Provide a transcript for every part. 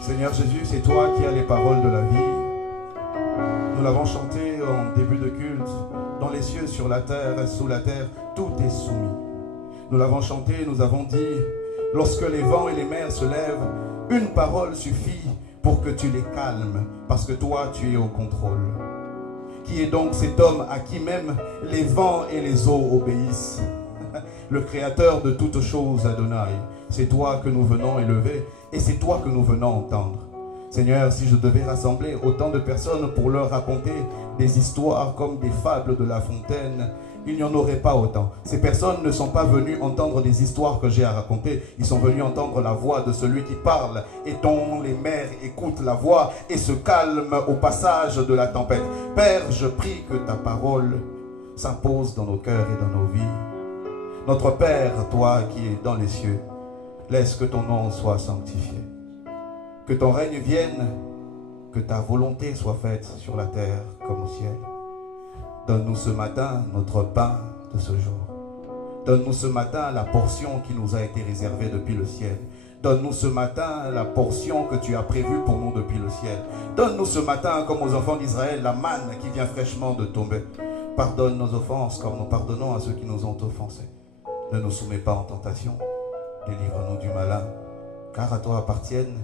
Seigneur Jésus, c'est toi qui as les paroles de la vie. Nous l'avons chanté en début de culte. Dans les cieux, sur la terre et sous la terre, tout est soumis. Nous l'avons chanté, nous avons dit, lorsque les vents et les mers se lèvent, une parole suffit pour que tu les calmes, parce que toi, tu es au contrôle. Qui est donc cet homme à qui même les vents et les eaux obéissent? Le créateur de toutes choses, Adonai. C'est toi que nous venons élever et c'est toi que nous venons entendre. Seigneur, si je devais rassembler autant de personnes pour leur raconter des histoires comme des fables de La Fontaine, il n'y en aurait pas autant. Ces personnes ne sont pas venues entendre des histoires que j'ai à raconter. Ils sont venus entendre la voix de celui qui parle et dont les mers écoutent la voix et se calment au passage de la tempête. Père, je prie que ta parole s'impose dans nos cœurs et dans nos vies. Notre Père, toi qui es dans les cieux, laisse que ton nom soit sanctifié. Que ton règne vienne, que ta volonté soit faite sur la terre comme au ciel. Donne-nous ce matin notre pain de ce jour. Donne-nous ce matin la portion qui nous a été réservée depuis le ciel. Donne-nous ce matin la portion que tu as prévue pour nous depuis le ciel. Donne-nous ce matin, comme aux enfants d'Israël, la manne qui vient fraîchement de tomber. Pardonne nos offenses comme nous pardonnons à ceux qui nous ont offensés. Ne nous soumets pas en tentation. Délivre-nous du malin. Car à toi appartiennent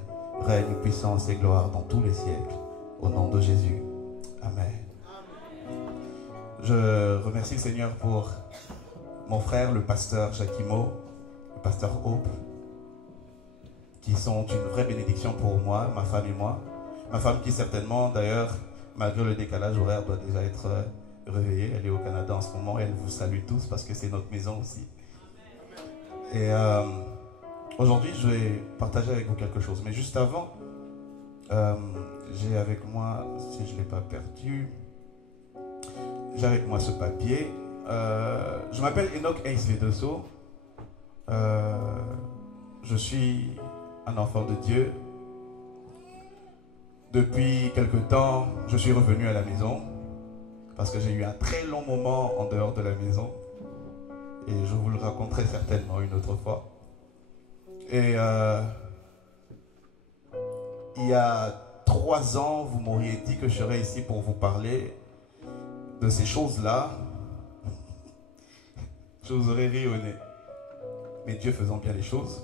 règne, puissance et gloire dans tous les siècles. Au nom de Jésus. Amen. Je remercie le Seigneur pour mon frère, le pasteur Jacquimo, le pasteur Hope, qui sont une vraie bénédiction pour moi, ma femme et moi. Ma femme qui certainement, d'ailleurs, malgré le décalage horaire, doit déjà être réveillée. Elle est au Canada en ce moment. Elle vous salue tous parce que c'est notre maison aussi. Et aujourd'hui, je vais partager avec vous quelque chose. Mais juste avant, j'ai avec moi, si je ne l'ai pas perdu, j'ai avec moi ce papier. Je m'appelle Enoch Ace-Vedoso. Je suis un enfant de Dieu. Depuis quelque temps, je suis revenu à la maison parce que j'ai eu un très long moment en dehors de la maison. Et je vous le raconterai certainement une autre fois. Et il y a 3 ans, vous m'auriez dit que je serais ici pour vous parler de ces choses-là. Je vous aurais ri au nez. Mais Dieu faisant bien les choses,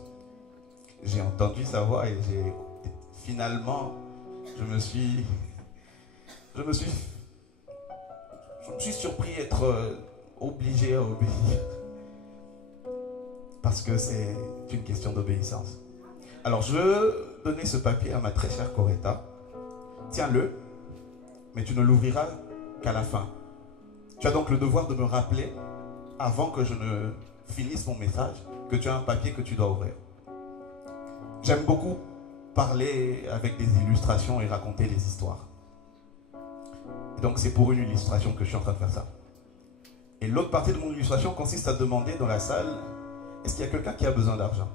j'ai entendu sa voix et finalement, je me suis surpris d'être obligé à obéir. Parce que c'est une question d'obéissance. Alors, je veux donner ce papier à ma très chère Coretta. Tiens-le, mais tu ne l'ouvriras qu'à la fin. Tu as donc le devoir de me rappeler, avant que je ne finisse mon message, que tu as un papier que tu dois ouvrir. J'aime beaucoup parler avec des illustrations et raconter des histoires. Et donc, c'est pour une illustration que je suis en train de faire ça. Et l'autre partie de mon illustration consiste à demander dans la salle, est-ce qu'il y a quelqu'un qui a besoin d'argent?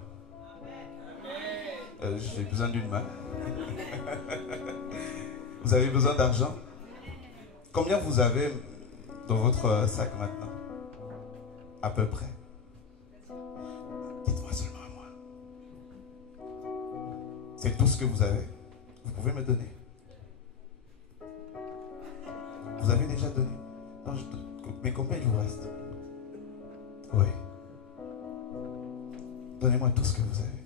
J'ai besoin d'une main. Vous avez besoin d'argent? Combien vous avez dans votre sac maintenant? À peu près. Dites-moi seulement à moi. C'est tout ce que vous avez. Vous pouvez me donner. Vous avez déjà donné. Non, mais combien il vous reste? Oui. Donnez-moi tout ce que vous avez.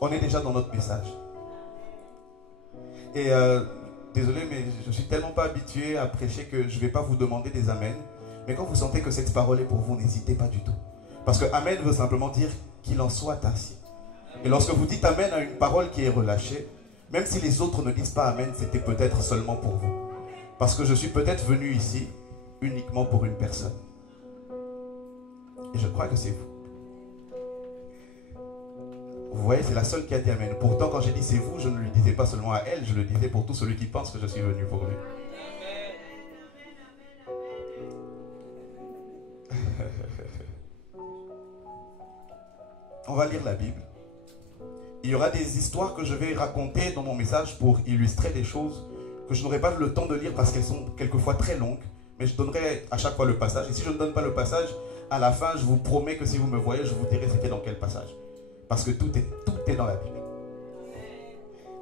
On est déjà dans notre message. Et désolé, mais je ne suis tellement pas habitué à prêcher que je ne vais pas vous demander des amens. Mais quand vous sentez que cette parole est pour vous, n'hésitez pas du tout. Parce que amen veut simplement dire qu'il en soit ainsi. Et lorsque vous dites amen à une parole qui est relâchée, même si les autres ne disent pas amen, c'était peut-être seulement pour vous. Parce que je suis peut-être venu ici uniquement pour une personne. Et je crois que c'est vous. Vous voyez, c'est la seule qui a dit amen. Pourtant, quand j'ai dit c'est vous, je ne le disais pas seulement à elle, je le disais pour tout celui qui pense que je suis venu pour lui. On va lire la Bible. Il y aura des histoires que je vais raconter dans mon message pour illustrer des choses que je n'aurai pas le temps de lire parce qu'elles sont quelquefois très longues. Mais je donnerai à chaque fois le passage. Et si je ne donne pas le passage, à la fin, je vous promets que si vous me voyez, je vous dirai c'était dans quel passage. Parce que tout est dans la Bible.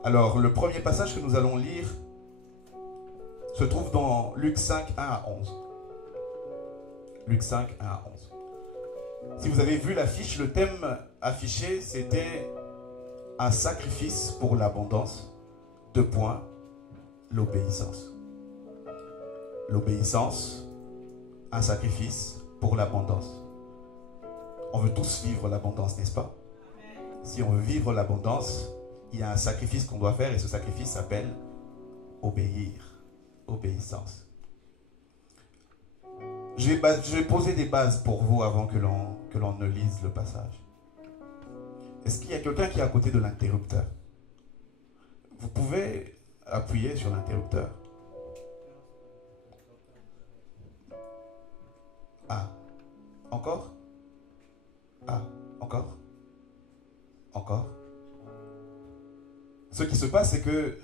Alors, le premier passage que nous allons lire se trouve dans Luc 5, 1 à 11. Luc 5, 1 à 11. Si vous avez vu l'affiche, le thème affiché, c'était un sacrifice pour l'abondance. 2 points, l'obéissance. L'obéissance, un sacrifice pour l'abondance. On veut tous vivre l'abondance, n'est-ce pas? Si on veut vivre l'abondance, il y a un sacrifice qu'on doit faire et ce sacrifice s'appelle obéir. Obéissance. Je vais poser des bases pour vous avant que l'on ne lise le passage. Est-ce qu'il y a quelqu'un qui est à côté de l'interrupteur? Vous pouvez appuyer sur l'interrupteur. Ah. Encore? Ah. Encore? Encore? Ce qui se passe, c'est que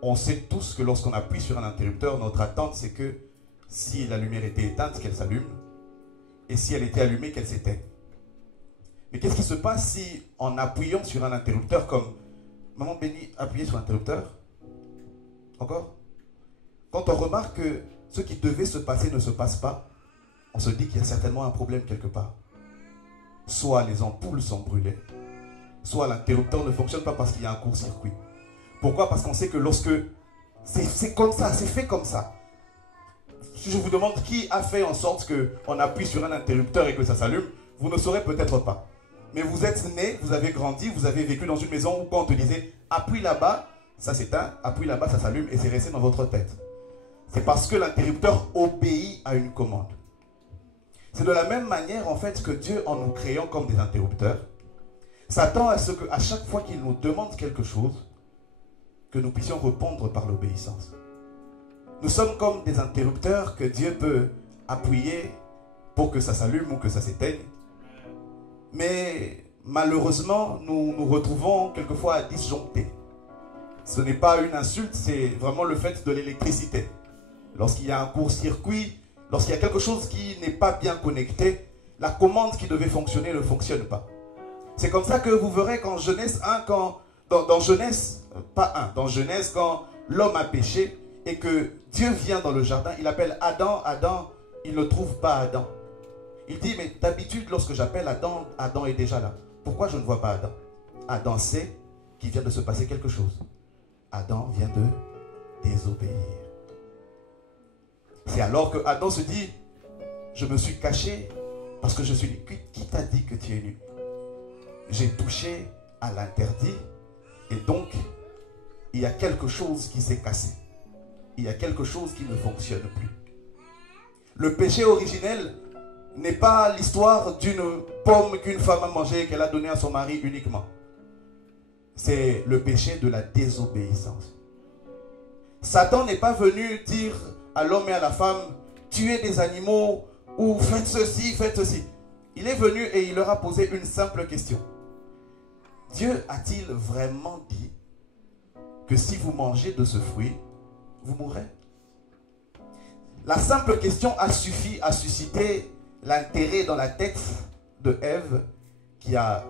on sait tous que lorsqu'on appuie sur un interrupteur, notre attente, c'est que si la lumière était éteinte, qu'elle s'allume, et si elle était allumée, qu'elle s'éteigne. Mais qu'est-ce qui se passe si, en appuyant sur un interrupteur, comme Maman Bénie appuyait sur l'interrupteur? Encore? Quand on remarque que ce qui devait se passer ne se passe pas, on se dit qu'il y a certainement un problème quelque part. Soit les ampoules sont brûlées, soit l'interrupteur ne fonctionne pas parce qu'il y a un court-circuit. Pourquoi? Parce qu'on sait que lorsque c'est comme ça, c'est fait comme ça. Si je vous demande qui a fait en sorte qu'on appuie sur un interrupteur et que ça s'allume, vous ne saurez peut-être pas. Mais vous êtes né, vous avez grandi, vous avez vécu dans une maison où quand on te disait appuie là-bas, ça s'éteint, appuie là-bas, ça s'allume et c'est resté dans votre tête. C'est parce que l'interrupteur obéit à une commande. C'est de la même manière en fait que Dieu, en nous créant comme des interrupteurs, s'attend à ce qu'à chaque fois qu'il nous demande quelque chose, que nous puissions répondre par l'obéissance. Nous sommes comme des interrupteurs que Dieu peut appuyer pour que ça s'allume ou que ça s'éteigne. Mais malheureusement, nous nous retrouvons quelquefois à disjoncter. Ce n'est pas une insulte, c'est vraiment le fait de l'électricité. Lorsqu'il y a un court-circuit, lorsqu'il y a quelque chose qui n'est pas bien connecté, la commande qui devait fonctionner ne fonctionne pas. C'est comme ça que vous verrez qu'en Genèse 1, dans Genèse, dans Genèse, quand l'homme a péché et que Dieu vient dans le jardin, il appelle Adam, Adam, il ne trouve pas Adam. Il dit, mais d'habitude, lorsque j'appelle Adam, Adam est déjà là. Pourquoi je ne vois pas Adam? Adam sait qu'il vient de se passer quelque chose. Adam vient de désobéir. C'est alors que Adam se dit, je me suis caché parce que je suis nu. Qui t'a dit que tu es nu? J'ai touché à l'interdit et donc il y a quelque chose qui s'est cassé. Il y a quelque chose qui ne fonctionne plus. Le péché originel n'est pas l'histoire d'une pomme qu'une femme a mangée et qu'elle a donnée à son mari uniquement. C'est le péché de la désobéissance. Satan n'est pas venu dire à l'homme et à la femme, tuez des animaux ou faites ceci, faites ceci. Il est venu et il leur a posé une simple question. Dieu a-t-il vraiment dit que si vous mangez de ce fruit, vous mourrez. La simple question a suffi à susciter l'intérêt dans la tête de Ève, qui a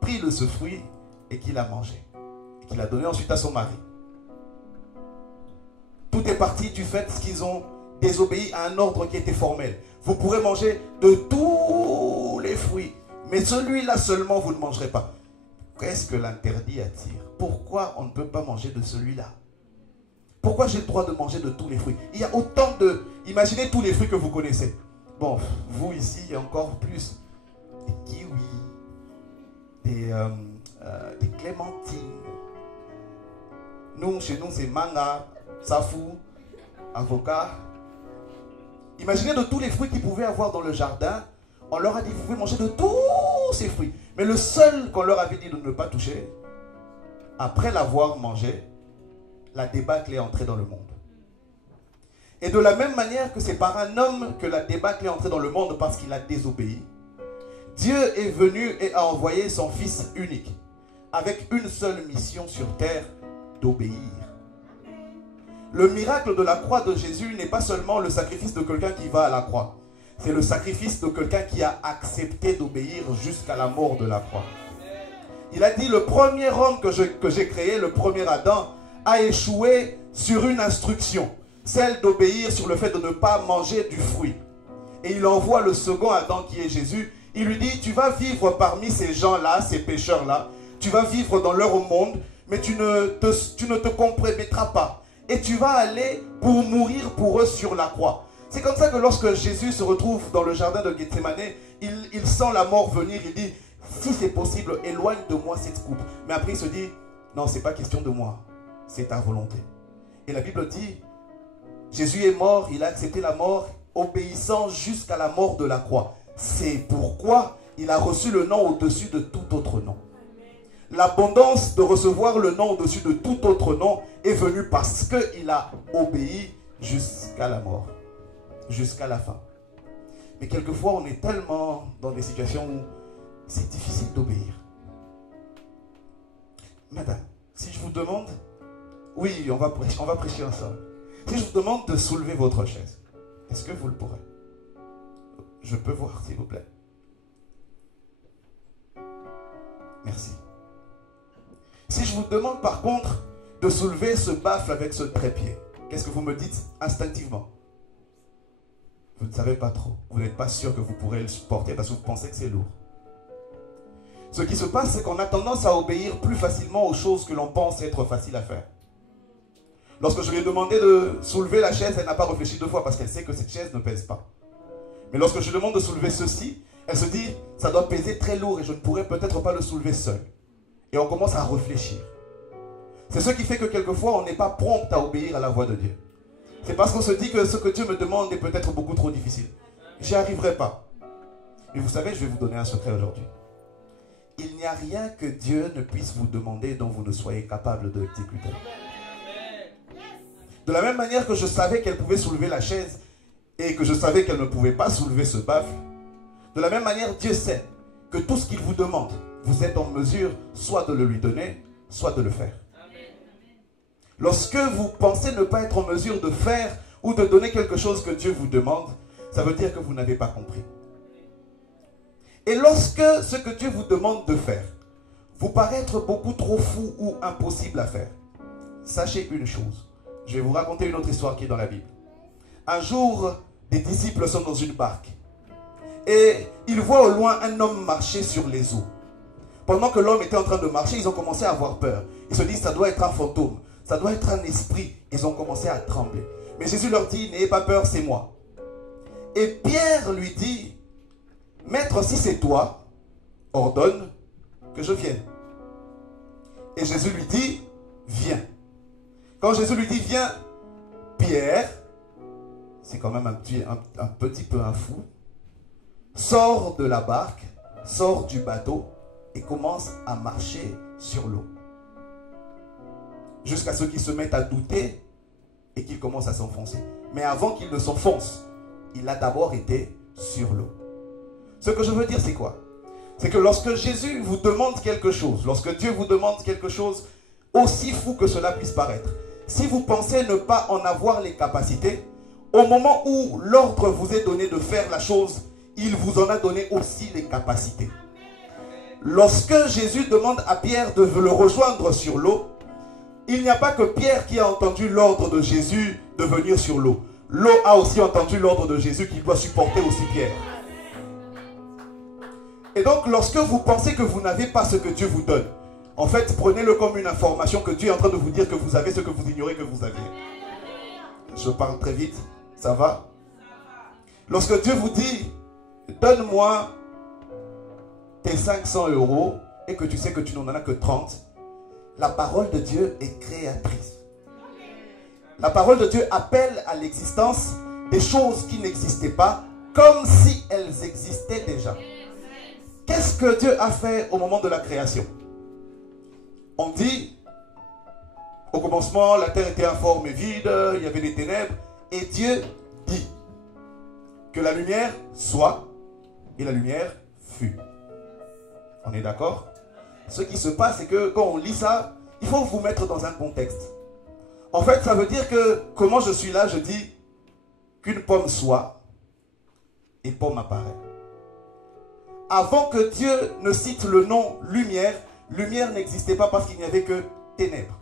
pris ce fruit et qui l'a mangé. Et qui l'a donné ensuite à son mari. Tout est parti du fait qu'ils ont désobéi à un ordre qui était formel. Vous pourrez manger de tous les fruits, mais celui-là seulement vous ne mangerez pas. Qu'est-ce que l'interdit attire? Pourquoi on ne peut pas manger de celui-là? Pourquoi j'ai le droit de manger de tous les fruits? Il y a autant de... Imaginez tous les fruits que vous connaissez. Bon, vous ici, il y a encore plus. Des kiwis, des clémentines. Nous, chez nous, c'est manga, safou, avocat. Imaginez de tous les fruits qu'ils pouvaient avoir dans le jardin. On leur a dit, vous pouvez manger de tous ces fruits. Mais le seul qu'on leur avait dit de ne pas toucher, après l'avoir mangé, la débâcle est entrée dans le monde. Et de la même manière que c'est par un homme que la débâcle est entrée dans le monde parce qu'il a désobéi, Dieu est venu et a envoyé son Fils unique avec une seule mission sur terre, d'obéir. Le miracle de la croix de Jésus n'est pas seulement le sacrifice de quelqu'un qui va à la croix. C'est le sacrifice de quelqu'un qui a accepté d'obéir jusqu'à la mort de la croix. Il a dit, le premier homme que j'ai créé, le premier Adam, a échoué sur une instruction, celle d'obéir sur le fait de ne pas manger du fruit. Et il envoie le second Adam qui est Jésus. Il lui dit, tu vas vivre parmi ces gens-là, ces pécheurs-là. Tu vas vivre dans leur monde, mais tu ne te compromettras pas. Et tu vas aller pour mourir pour eux sur la croix. C'est comme ça que lorsque Jésus se retrouve dans le jardin de Gethsémane, il sent la mort venir. Il dit, si c'est possible, éloigne de moi cette coupe. Mais après il se dit, non, ce n'est pas question de moi, c'est ta volonté. Et la Bible dit, Jésus est mort, il a accepté la mort, obéissant jusqu'à la mort de la croix. C'est pourquoi il a reçu le nom au-dessus de tout autre nom. L'abondance de recevoir le nom au-dessus de tout autre nom est venue parce qu'il a obéi jusqu'à la mort, jusqu'à la fin. Mais quelquefois, on est tellement dans des situations où c'est difficile d'obéir. Madame, si je vous demande, oui, on va prêcher ensemble. Si je vous demande de soulever votre chaise, est-ce que vous le pourrez? Je peux voir, s'il vous plaît. Merci. Si je vous demande par contre de soulever ce baffle avec ce trépied, qu'est-ce que vous me dites instinctivement? Vous ne savez pas trop. Vous n'êtes pas sûr que vous pourrez le supporter parce que vous pensez que c'est lourd. Ce qui se passe, c'est qu'on a tendance à obéir plus facilement aux choses que l'on pense être faciles à faire. Lorsque je lui ai demandé de soulever la chaise, elle n'a pas réfléchi 2 fois parce qu'elle sait que cette chaise ne pèse pas. Mais lorsque je lui demande de soulever ceci, elle se dit, ça doit peser très lourd et je ne pourrais peut-être pas le soulever seul. Et on commence à réfléchir. C'est ce qui fait que quelquefois, on n'est pas prompt à obéir à la voix de Dieu. C'est parce qu'on se dit que ce que Dieu me demande est peut-être beaucoup trop difficile. J'y arriverai pas. Mais vous savez, je vais vous donner un secret aujourd'hui. Il n'y a rien que Dieu ne puisse vous demander dont vous ne soyez capable de l'exécuter. De la même manière que je savais qu'elle pouvait soulever la chaise et que je savais qu'elle ne pouvait pas soulever ce baffle, de la même manière, Dieu sait que tout ce qu'il vous demande, vous êtes en mesure soit de le lui donner, soit de le faire. Lorsque vous pensez ne pas être en mesure de faire ou de donner quelque chose que Dieu vous demande, ça veut dire que vous n'avez pas compris. Et lorsque ce que Dieu vous demande de faire vous paraît être beaucoup trop fou ou impossible à faire, sachez une chose. Je vais vous raconter une autre histoire qui est dans la Bible. Un jour, des disciples sont dans une barque et ils voient au loin un homme marcher sur les eaux. Pendant que l'homme était en train de marcher, ils ont commencé à avoir peur. Ils se disent, ça doit être un fantôme, ça doit être un esprit. Ils ont commencé à trembler. Mais Jésus leur dit, n'ayez pas peur, c'est moi. Et Pierre lui dit, Maître, si c'est toi, ordonne que je vienne. Et Jésus lui dit, viens. Quand Jésus lui dit, viens, Pierre, c'est quand même un petit peu un fou, sort de la barque, sort du bateau et commence à marcher sur l'eau. Jusqu'à ce qu'il se mette à douter et qu'il commence à s'enfoncer. Mais avant qu'il ne s'enfonce, il a d'abord été sur l'eau. Ce que je veux dire, c'est quoi? C'est que lorsque Jésus vous demande quelque chose, lorsque Dieu vous demande quelque chose, aussi fou que cela puisse paraître, si vous pensez ne pas en avoir les capacités, au moment où l'ordre vous est donné de faire la chose, il vous en a donné aussi les capacités. Lorsque Jésus demande à Pierre de le rejoindre sur l'eau, il n'y a pas que Pierre qui a entendu l'ordre de Jésus de venir sur l'eau. L'eau a aussi entendu l'ordre de Jésus qui doit supporter aussi Pierre. Et donc, lorsque vous pensez que vous n'avez pas ce que Dieu vous donne, en fait, prenez-le comme une information que Dieu est en train de vous dire que vous avez ce que vous ignorez que vous aviez. Je parle très vite, ça va? Lorsque Dieu vous dit, donne-moi tes 500 € et que tu sais que tu n'en as que 30, la parole de Dieu est créatrice. La parole de Dieu appelle à l'existence des choses qui n'existaient pas comme si elles existaient déjà. Qu'est-ce que Dieu a fait au moment de la création? On dit, au commencement, la terre était informe et vide, il y avait des ténèbres, et Dieu dit que la lumière soit, et la lumière fut. On est d'accord? Ce qui se passe, c'est que quand on lit ça, il faut vous mettre dans un contexte. En fait, ça veut dire que, comment je suis là, je dis qu'une pomme soit, et pomme apparaît. Avant que Dieu ne cite le nom lumière, lumière n'existait pas parce qu'il n'y avait que ténèbres.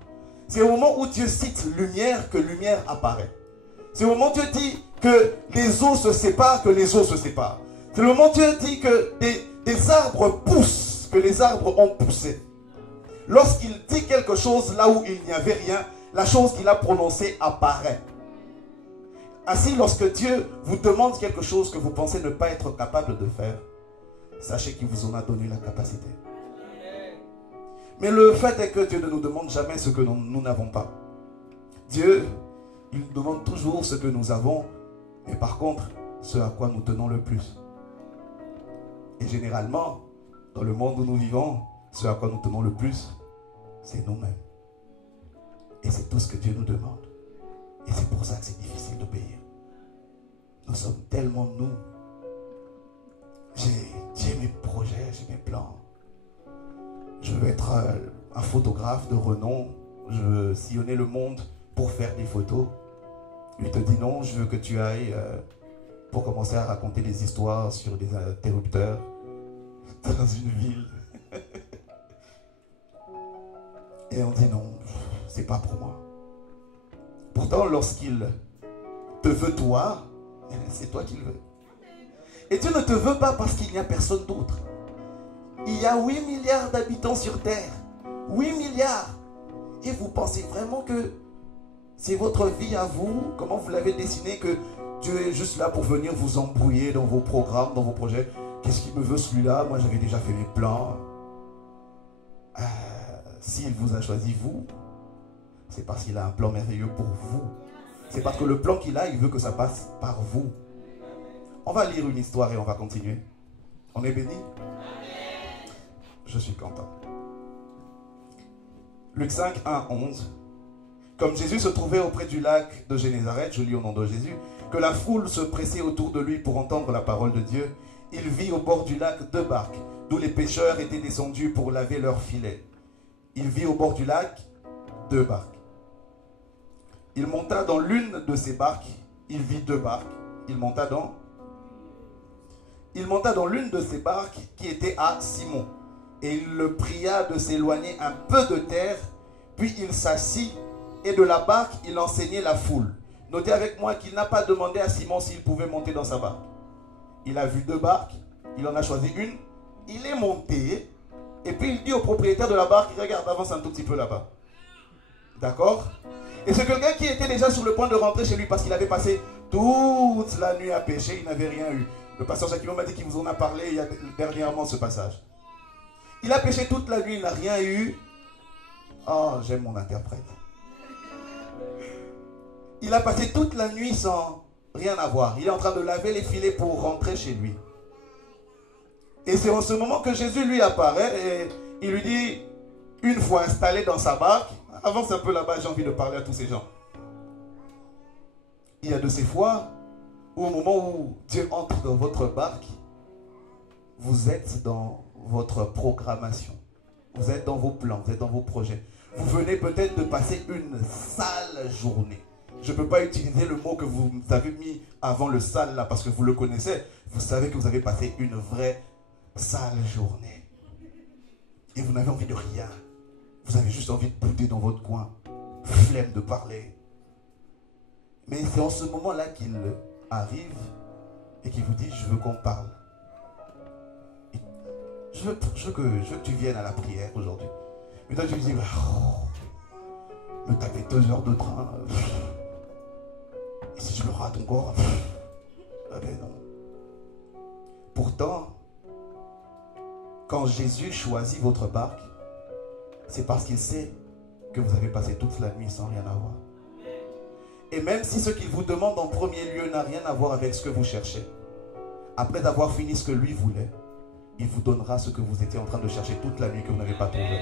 C'est au moment où Dieu cite lumière que lumière apparaît. C'est au moment où Dieu dit que les eaux se séparent, que les eaux se séparent. C'est le moment où Dieu dit que des arbres poussent, que les arbres ont poussé. Lorsqu'il dit quelque chose là où il n'y avait rien, la chose qu'il a prononcée apparaît. Ainsi, lorsque Dieu vous demande quelque chose que vous pensez ne pas être capable de faire, sachez qu'il vous en a donné la capacité. Mais le fait est que Dieu ne nous demande jamais ce que nous n'avons pas. Dieu, il nous demande toujours ce que nous avons, mais par contre, ce à quoi nous tenons le plus. Et généralement, dans le monde où nous vivons, ce à quoi nous tenons le plus, c'est nous-mêmes. Et c'est tout ce que Dieu nous demande. Et c'est pour ça que c'est difficile d'obéir. Nous sommes tellement nous. J'ai mes projets, j'ai mes plans. Je veux être un photographe de renom. Je veux sillonner le monde pour faire des photos. Lui te dit non, je veux que tu ailles pour commencer à raconter des histoires sur des interrupteurs dans une ville. Et on dit non, c'est pas pour moi. Pourtant, lorsqu'il te veut toi, c'est toi qu'il veut. Et Dieu ne te veut pas parce qu'il n'y a personne d'autre. Il y a 8 milliards d'habitants sur Terre. 8 milliards. Et vous pensez vraiment que c'est votre vie à vous? Comment vous l'avez dessiné, que Dieu est juste là pour venir vous embrouiller dans vos programmes, dans vos projets? Qu'est-ce qu'il me veut celui-là? Moi j'avais déjà fait mes plans. S'il vous a choisi vous, c'est parce qu'il a un plan merveilleux pour vous. C'est parce que le plan qu'il a, il veut que ça passe par vous. On va lire une histoire et on va continuer. On est béni? Je suis content. Luc 5, 1, 11. Comme Jésus se trouvait auprès du lac de Génézareth, je lis au nom de Jésus, que la foule se pressait autour de lui pour entendre la parole de Dieu, il vit au bord du lac 2 barques, d'où les pêcheurs étaient descendus pour laver leurs filets. Il vit au bord du lac 2 barques. Il monta dans l'une de ces barques, il vit 2 barques. Il monta dans l'une de ces barques qui était à Simon. Et il le pria de s'éloigner un peu de terre, puis il s'assit, et de la barque, il enseignait la foule. Notez avec moi qu'il n'a pas demandé à Simon s'il pouvait monter dans sa barque. Il a vu 2 barques, il en a choisi une, il est monté, et puis il dit au propriétaire de la barque, regarde, avance un tout petit peu là-bas. D'accord? Et c'est quelqu'un qui était déjà sur le point de rentrer chez lui parce qu'il avait passé toute la nuit à pêcher, il n'avait rien eu. Le pasteur Jacques m'a dit qu'il vous en a parlé il y a dernièrement ce passage. Il a pêché toute la nuit, il n'a rien eu. Oh, j'aime mon interprète. Il a passé toute la nuit sans rien avoir. Il est en train de laver les filets pour rentrer chez lui. Et c'est en ce moment que Jésus lui apparaît et il lui dit, une fois installé dans sa barque, avance un peu là-bas, j'ai envie de parler à tous ces gens. Il y a de ces fois où au moment où Dieu entre dans votre barque, vous êtes dans votre programmation. Vous êtes dans vos plans, vous êtes dans vos projets. Vous venez peut-être de passer une sale journée. Je ne peux pas utiliser le mot que vous avez mis avant le sale là parce que vous le connaissez. Vous savez que vous avez passé une vraie sale journée. Et vous n'avez envie de rien. Vous avez juste envie de bouder dans votre coin. Flemme de parler. Mais c'est en ce moment-là qu'il arrive et qu'il vous dit, je veux qu'on parle. Je veux que tu viennes à la prière aujourd'hui. Mais toi tu me dis, me taper 2 heures de train. Et si je le rate encore, ah ben non. Pourtant, quand Jésus choisit votre barque, c'est parce qu'il sait que vous avez passé toute la nuit sans rien avoir. Et même si ce qu'il vous demande en premier lieu n'a rien à voir avec ce que vous cherchez, après avoir fini ce que lui voulait, il vous donnera ce que vous étiez en train de chercher toute la nuit que vous n'avez pas trouvé.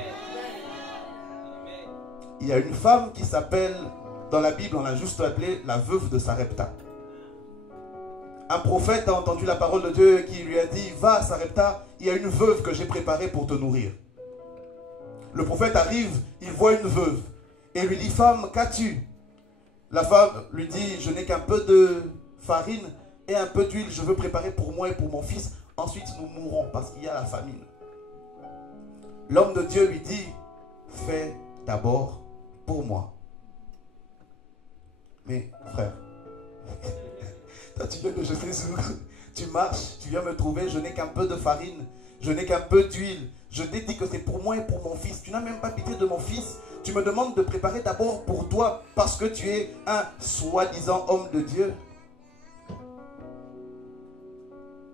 Il y a une femme qui s'appelle, dans la Bible, on l'a juste appelée la veuve de Sarepta. Un prophète a entendu la parole de Dieu qui lui a dit, va Sarepta, il y a une veuve que j'ai préparée pour te nourrir. Le prophète arrive, il voit une veuve et lui dit, femme, qu'as-tu? La femme lui dit, je n'ai qu'un peu de farine et un peu d'huile, je veux préparer pour moi et pour mon fils. Ensuite, nous mourrons parce qu'il y a la famine. L'homme de Dieu lui dit, fais d'abord pour moi. Mais frère, toi tu viens de je sais où, tu marches, tu viens me trouver, je n'ai qu'un peu de farine, je n'ai qu'un peu d'huile. Je t'ai dit que c'est pour moi et pour mon fils. Tu n'as même pas pitié de mon fils. Tu me demandes de préparer d'abord pour toi parce que tu es un soi-disant homme de Dieu.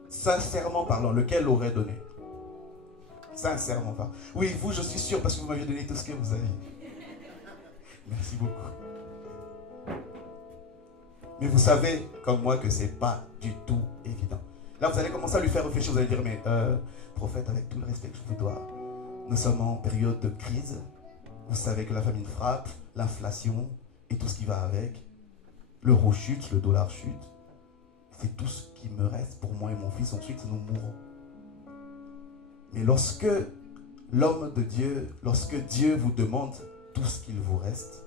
Sincèrement parlant, lequel aurait donné? Sincèrement parlant. Oui, vous, je suis sûr parce que vous m'avez donné tout ce que vous avez. Merci beaucoup. Mais vous savez, comme moi, que ce n'est pas du tout évident. Là, vous allez commencer à lui faire réfléchir. Vous allez dire, mais prophète, avec tout le respect que je vous dois, nous sommes en période de crise. Vous savez que la famine frappe, l'inflation et tout ce qui va avec. L'euro chute, le dollar chute. C'est tout ce qui me reste pour moi et mon fils. Ensuite, nous mourrons. Mais lorsque l'homme de Dieu, lorsque Dieu vous demande tout ce qu'il vous reste,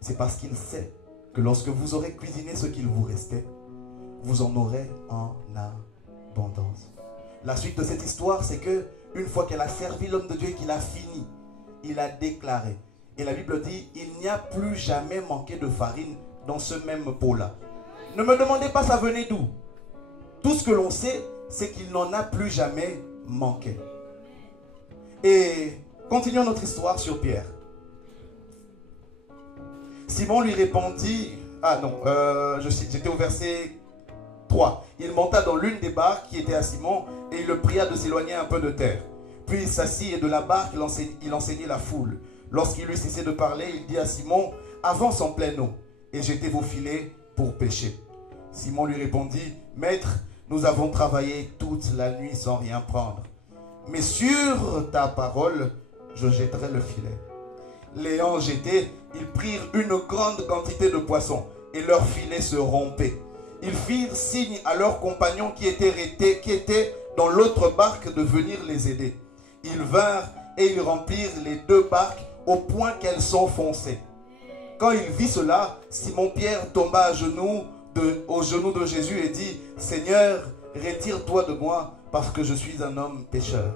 c'est parce qu'il sait que lorsque vous aurez cuisiné ce qu'il vous restait, vous en aurez en abondance. La suite de cette histoire, c'est que une fois qu'elle a servi l'homme de Dieu et qu'il a fini, il a déclaré. Et la Bible dit, il n'y a plus jamais manqué de farine dans ce même pot-là. Ne me demandez pas ça venait d'où. Tout ce que l'on sait, c'est qu'il n'en a plus jamais manqué. Et continuons notre histoire sur Pierre. Simon lui répondit, j'étais au verset 3. Il monta dans l'une des barques qui était à Simon et il le pria de s'éloigner un peu de terre. Puis il s'assit et de la barque il enseignait la foule. Lorsqu'il eut cessé de parler, il dit à Simon, avance en pleine eau et jetez vos filets pour pêcher. Simon lui répondit, maître, nous avons travaillé toute la nuit sans rien prendre. Mais sur ta parole, je jetterai le filet. L'ayant jeté, ils prirent une grande quantité de poissons et leur filet se rompait. Ils firent signe à leurs compagnons qui étaient dans l'autre barque de venir les aider. Ils vinrent et ils remplirent les 2 barques au point qu'elles s'enfonçaient. Quand il vit cela, Simon-Pierre tomba aux genoux de Jésus et dit, Seigneur, retire-toi de moi parce que je suis un homme pécheur.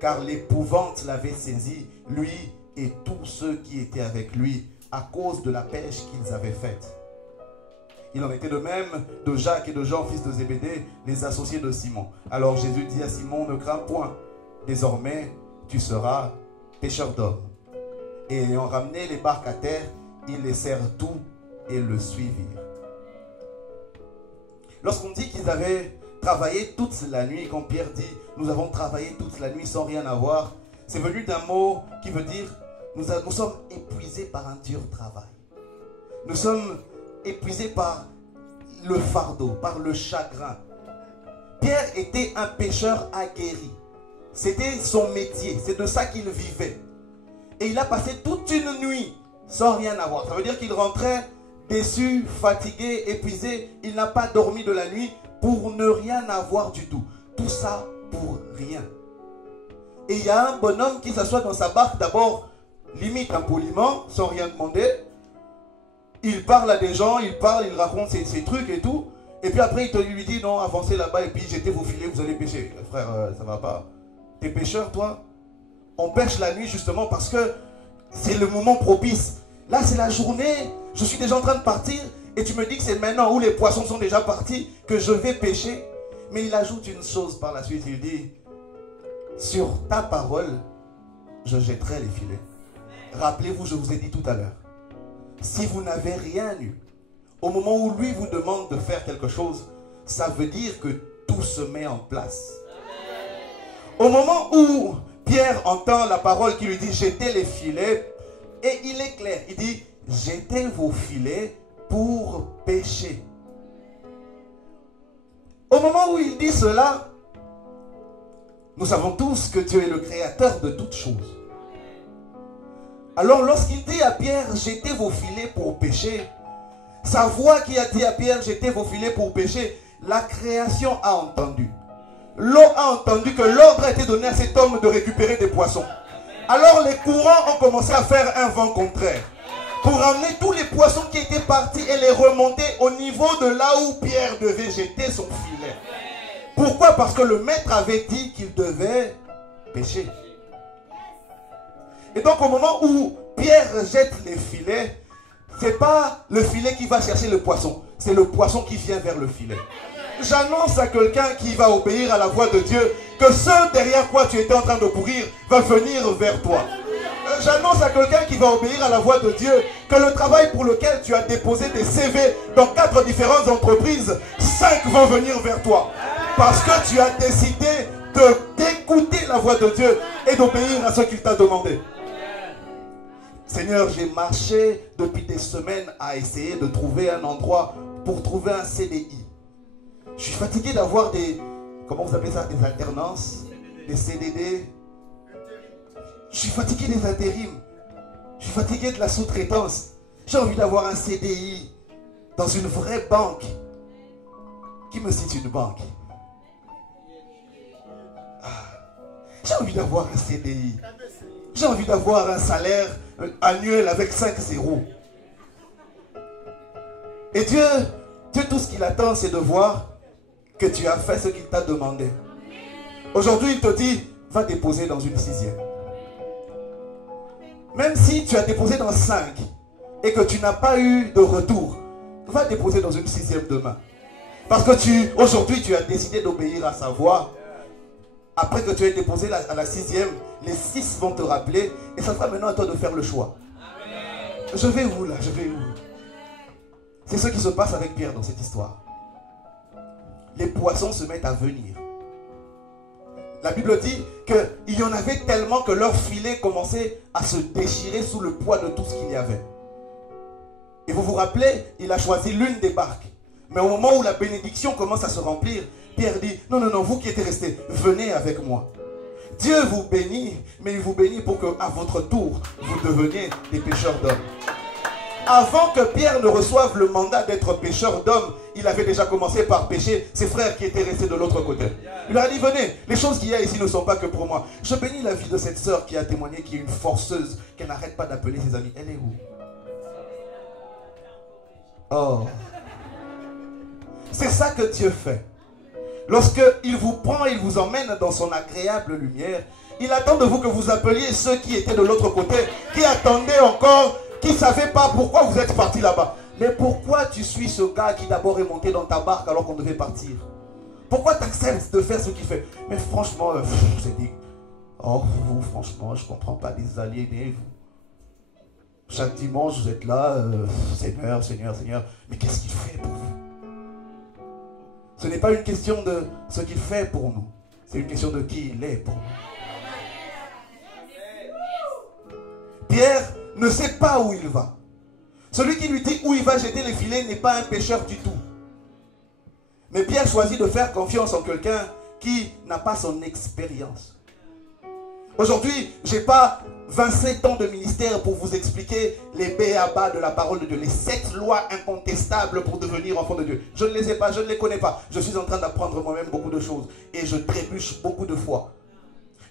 Car l'épouvante l'avait saisi, lui et tous ceux qui étaient avec lui, à cause de la pêche qu'ils avaient faite. Il en était de même de Jacques et de Jean, fils de Zébédée, les associés de Simon. Alors Jésus dit à Simon, ne crains point, désormais tu seras pêcheur d'hommes. Et ayant ramené les barques à terre, ils laissèrent tout et le suivirent. Lorsqu'on dit qu'ils avaient travaillé toute la nuit, quand Pierre dit, nous avons travaillé toute la nuit sans rien avoir, c'est venu d'un mot qui veut dire, nous sommes épuisés par un dur travail. Nous sommes épuisés par le fardeau, par le chagrin. Pierre était un pêcheur aguerri. C'était son métier, c'est de ça qu'il vivait. Et il a passé toute une nuit sans rien avoir. Ça veut dire qu'il rentrait déçu, fatigué, épuisé. Il n'a pas dormi de la nuit pour ne rien avoir du tout. Tout ça pour rien. Et il y a un bonhomme qui s'assoit dans sa barque. D'abord, limite impoliment, sans rien demander. Il parle à des gens, il raconte ses trucs et tout. Et puis après, il lui dit non, avancez là-bas et puis jetez vos filets, vous allez pêcher. Frère, ça va pas. T'es pêcheur, toi? On pêche la nuit justement parce que c'est le moment propice. Là, c'est la journée. Je suis déjà en train de partir. Et tu me dis que c'est maintenant où les poissons sont déjà partis que je vais pêcher. Mais il ajoute une chose par la suite. Il dit, sur ta parole, je jetterai les filets. Rappelez-vous, je vous ai dit tout à l'heure. Si vous n'avez rien eu, au moment où lui vous demande de faire quelque chose, ça veut dire que tout se met en place. Au moment où Pierre entend la parole qui lui dit jetez les filets, et il est clair, il dit jetez vos filets pour pêcher. Au moment où il dit cela, nous savons tous que Dieu est le créateur de toutes choses. Alors lorsqu'il dit à Pierre jetez vos filets pour pêcher, sa voix qui a dit à Pierre jetez vos filets pour pêcher, la création a entendu. L'eau a entendu que l'ordre a été donné à cet homme de récupérer des poissons. Alors les courants ont commencé à faire un vent contraire pour emmener tous les poissons qui étaient partis et les remonter au niveau de là où Pierre devait jeter son filet. Pourquoi? Parce que le maître avait dit qu'il devait pêcher. Et donc au moment où Pierre jette les filets, ce n'est pas le filet qui va chercher le poisson, c'est le poisson qui vient vers le filet. J'annonce à quelqu'un qui va obéir à la voix de Dieu que ce derrière quoi tu étais en train de courir va venir vers toi. J'annonce à quelqu'un qui va obéir à la voix de Dieu que le travail pour lequel tu as déposé des CV dans 4 différentes entreprises, 5 vont venir vers toi. Parce que tu as décidé d'écouter la voix de Dieu et d'obéir à ce qu'il t'a demandé. Seigneur, j'ai marché depuis des semaines à essayer de trouver un endroit pour trouver un CDI. Je suis fatigué d'avoir des, comment vous appelez ça, des alternances, des CDD. Je suis fatigué des intérims. Je suis fatigué de la sous-traitance. J'ai envie d'avoir un CDI dans une vraie banque. Qui me cite une banque? J'ai envie d'avoir un CDI. J'ai envie d'avoir un salaire annuel avec 5 zéros. Et Dieu, tout ce qu'il attend, c'est de voir que tu as fait ce qu'il t'a demandé. Aujourd'hui, il te dit, va déposer dans une 6e. Même si tu as déposé dans 5 et que tu n'as pas eu de retour, va déposer dans une 6e demain. Parce que aujourd'hui, tu as décidé d'obéir à sa voix. Après que tu aies déposé à la 6e, les 6 vont te rappeler et ça sera maintenant à toi de faire le choix. Je vais où là? Je vais où? C'est ce qui se passe avec Pierre dans cette histoire. Les poissons se mettent à venir. La Bible dit qu'il y en avait tellement que leurs filets commençaient à se déchirer sous le poids de tout ce qu'il y avait. Et vous vous rappelez, il a choisi l'une des barques. Mais au moment où la bénédiction commence à se remplir, Pierre dit, non, non, non, vous qui êtes restés, venez avec moi. Dieu vous bénit, mais il vous bénit pour qu'à votre tour, vous deveniez des pêcheurs d'hommes. Avant que Pierre ne reçoive le mandat d'être pêcheur d'hommes, il avait déjà commencé par pêcher ses frères qui étaient restés de l'autre côté. Il leur a dit, venez, les choses qu'il y a ici ne sont pas que pour moi. Je bénis la vie de cette sœur qui a témoigné, qui est une forceuse, qu'elle n'arrête pas d'appeler ses amis. Elle est où? Oh. C'est ça que Dieu fait. Lorsqu'il vous prend, il vous emmène dans son agréable lumière, il attend de vous que vous appeliez ceux qui étaient de l'autre côté, qui attendaient encore, qui ne savaient pas pourquoi vous êtes partis là-bas. Mais pourquoi tu suis ce gars qui d'abord est monté dans ta barque alors qu'on devait partir? Pourquoi tu acceptes de faire ce qu'il fait? Mais franchement, j'ai dit, oh vous, franchement, je ne comprends pas, des aliénés, vous. Chaque dimanche, vous êtes là, Seigneur, Seigneur, Seigneur. Mais qu'est-ce qu'il fait pour vous? Ce n'est pas une question de ce qu'il fait pour nous. C'est une question de qui il est pour nous. Pierre ne sait pas où il va. Celui qui lui dit où il va jeter les filets n'est pas un pêcheur du tout. Mais Pierre choisit de faire confiance en quelqu'un qui n'a pas son expérience. Aujourd'hui, je n'ai pas 27 ans de ministère pour vous expliquer les b.a.-ba de la parole de Dieu, les 7 lois incontestables pour devenir enfant de Dieu. Je ne les ai pas, je ne les connais pas. Je suis en train d'apprendre moi-même beaucoup de choses et je trébuche beaucoup de fois.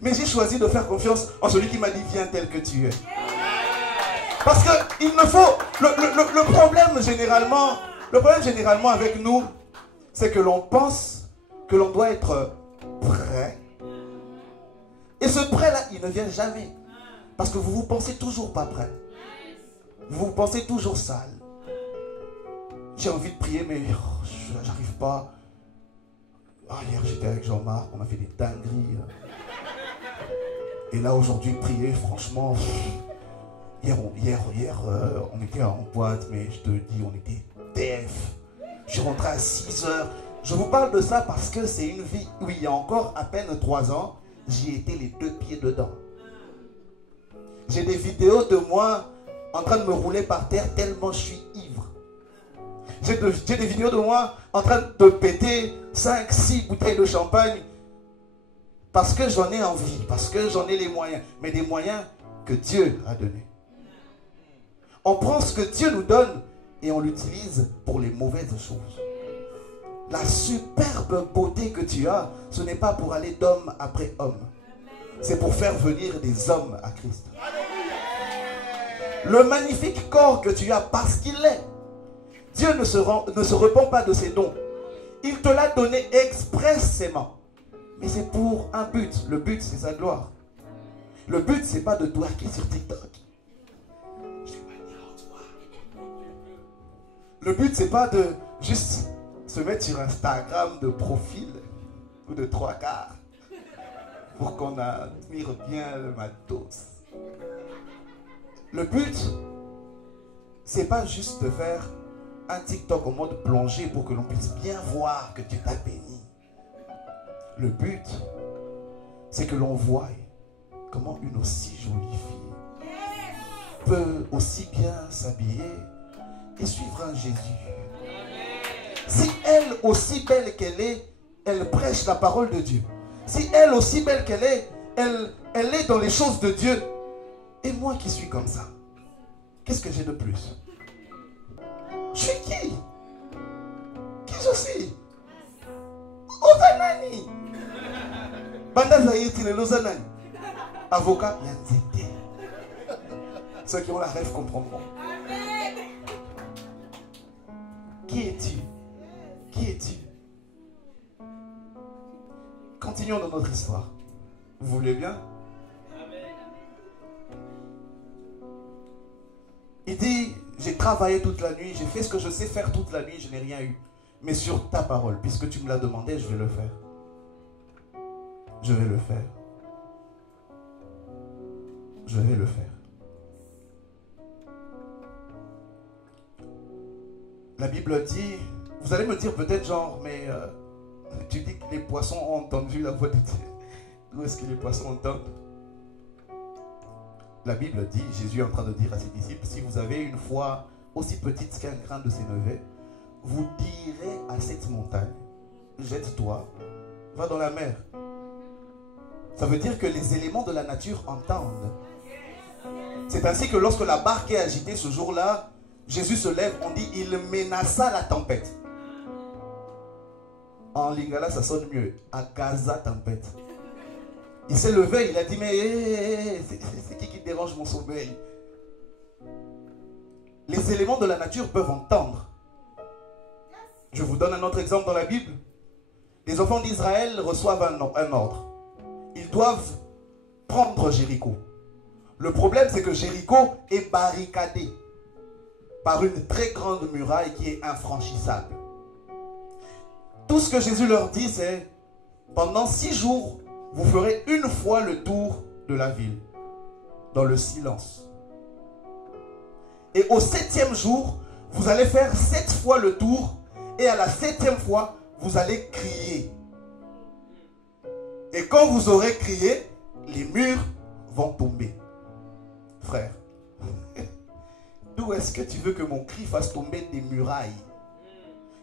Mais j'ai choisi de faire confiance en celui qui m'a dit, viens tel que tu es. Parce que il ne faut... Le problème généralement avec nous, c'est que l'on pense que l'on doit être prêt. Et ce prêt-là, il ne vient jamais. Parce que vous vous pensez toujours pas prêt. Vous vous pensez toujours sale. J'ai envie de prier, mais j'arrive pas. Hier, j'étais avec Jean-Marc, on a fait des dingueries. Et là, aujourd'hui, prier, franchement... Hier, on était en boîte, mais je te dis, on était DF. Je suis rentré à 6 heures. Je vous parle de ça parce que c'est une vie où il y a encore à peine 3 ans, j'y étais les 2 pieds dedans. J'ai des vidéos de moi en train de me rouler par terre tellement je suis ivre. J'ai des vidéos de moi en train de péter 5, 6 bouteilles de champagne parce que j'en ai envie, parce que j'en ai les moyens, mais des moyens que Dieu a donnés. On prend ce que Dieu nous donne et on l'utilise pour les mauvaises choses. La superbe beauté que tu as, ce n'est pas pour aller d'homme après homme. C'est pour faire venir des hommes à Christ. Le magnifique corps que tu as parce qu'il l'est. Dieu ne se repent pas de ses dons. Il te l'a donné expressément. Mais c'est pour un but. Le but, c'est sa gloire. Le but, c'est pas de twerker sur TikTok. Le but, c'est pas de juste se mettre sur Instagram de profil ou de 3/4 pour qu'on admire bien le matos. Le but, c'est pas juste de faire un TikTok en mode plongée pour que l'on puisse bien voir que Dieu t'a béni. Le but, c'est que l'on voie comment une aussi jolie fille peut aussi bien s'habiller et suivre un Jésus. Si elle, aussi belle qu'elle est, elle prêche la parole de Dieu. Si elle, aussi belle qu'elle est, elle est dans les choses de Dieu. Et moi qui suis comme ça, qu'est-ce que j'ai de plus? Je suis qui? Qui je suis? Ozanani. Banda Zahir Ozanani. Avocat, Yanzete. Ceux qui ont la rêve comprendront. Qui es-tu? Qui es-tu? Continuons dans notre histoire. Vous voulez bien? Il dit, j'ai travaillé toute la nuit, j'ai fait ce que je sais faire toute la nuit, je n'ai rien eu. Mais sur ta parole, puisque tu me l'as demandé, je vais le faire. Je vais le faire. Je vais le faire. La Bible dit, vous allez me dire peut-être genre, mais tu dis que les poissons ont entendu la voix de Dieu. D'où est-ce que les poissons entendent? La Bible dit, Jésus est en train de dire à ses disciples, si vous avez une foi aussi petite qu'un grain de sénévé, vous direz à cette montagne, jette-toi, va dans la mer. Ça veut dire que les éléments de la nature entendent. C'est ainsi que lorsque la barque est agitée ce jour-là, Jésus se lève, on dit, il menaça la tempête. En lingala, ça sonne mieux. Agaza tempête. Il s'est levé, il a dit, mais c'est qui dérange mon sommeil? Les éléments de la nature peuvent entendre. Je vous donne un autre exemple dans la Bible. Les enfants d'Israël reçoivent un ordre. Ils doivent prendre Jéricho. Le problème, c'est que Jéricho est barricadé par une très grande muraille qui est infranchissable. Tout ce que Jésus leur dit, c'est pendant 6 jours, vous ferez une fois le tour de la ville, dans le silence. Et au 7e jour, vous allez faire 7 fois le tour, et à la 7e fois, vous allez crier. Et quand vous aurez crié, les murs vont tomber. Frère, d'où est-ce que tu veux que mon cri fasse tomber des murailles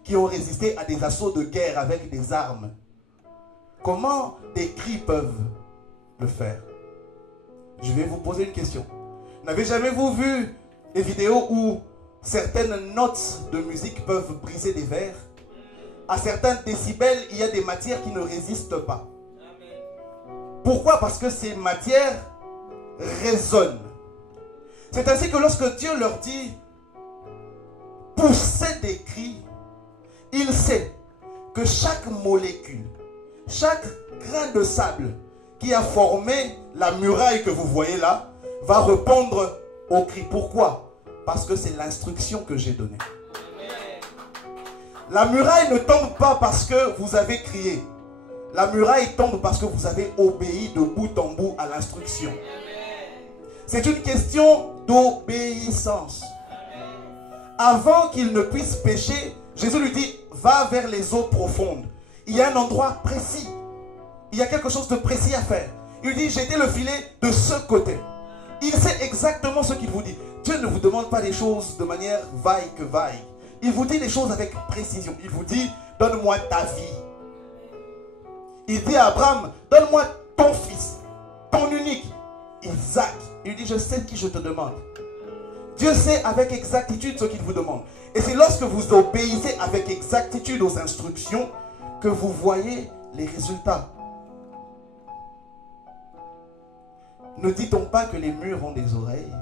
qui ont résisté à des assauts de guerre avec des armes? Comment des cris peuvent le faire? Je vais vous poser une question. N'avez jamais vous vu des vidéos où certaines notes de musique peuvent briser des verres? À certains décibels, il y a des matières qui ne résistent pas. Pourquoi? Parce que ces matières résonnent. C'est ainsi que lorsque Dieu leur dit poussez des cris, il sait que chaque molécule, chaque grain de sable qui a formé la muraille que vous voyez là, va répondre au cri. Pourquoi? Parce que c'est l'instruction que j'ai donnée. La muraille ne tombe pas parce que vous avez crié. La muraille tombe parce que vous avez obéi de bout en bout à l'instruction. C'est une question d'obéissance. Avant qu'il ne puisse pécher, Jésus lui dit, va vers les eaux profondes. Il y a un endroit précis. Il y a quelque chose de précis à faire. Il lui dit, jetez le filet de ce côté. Il sait exactement ce qu'il vous dit. Dieu ne vous demande pas des choses de manière vague que vague. Il vous dit les choses avec précision. Il vous dit, donne-moi ta vie. Il dit à Abraham, donne-moi ton fils, ton unique, Isaac. Il dit, je sais qui je te demande. Dieu sait avec exactitude ce qu'il vous demande. Et c'est lorsque vous obéissez avec exactitude aux instructions que vous voyez les résultats. Ne dit-on pas que les murs ont des oreilles?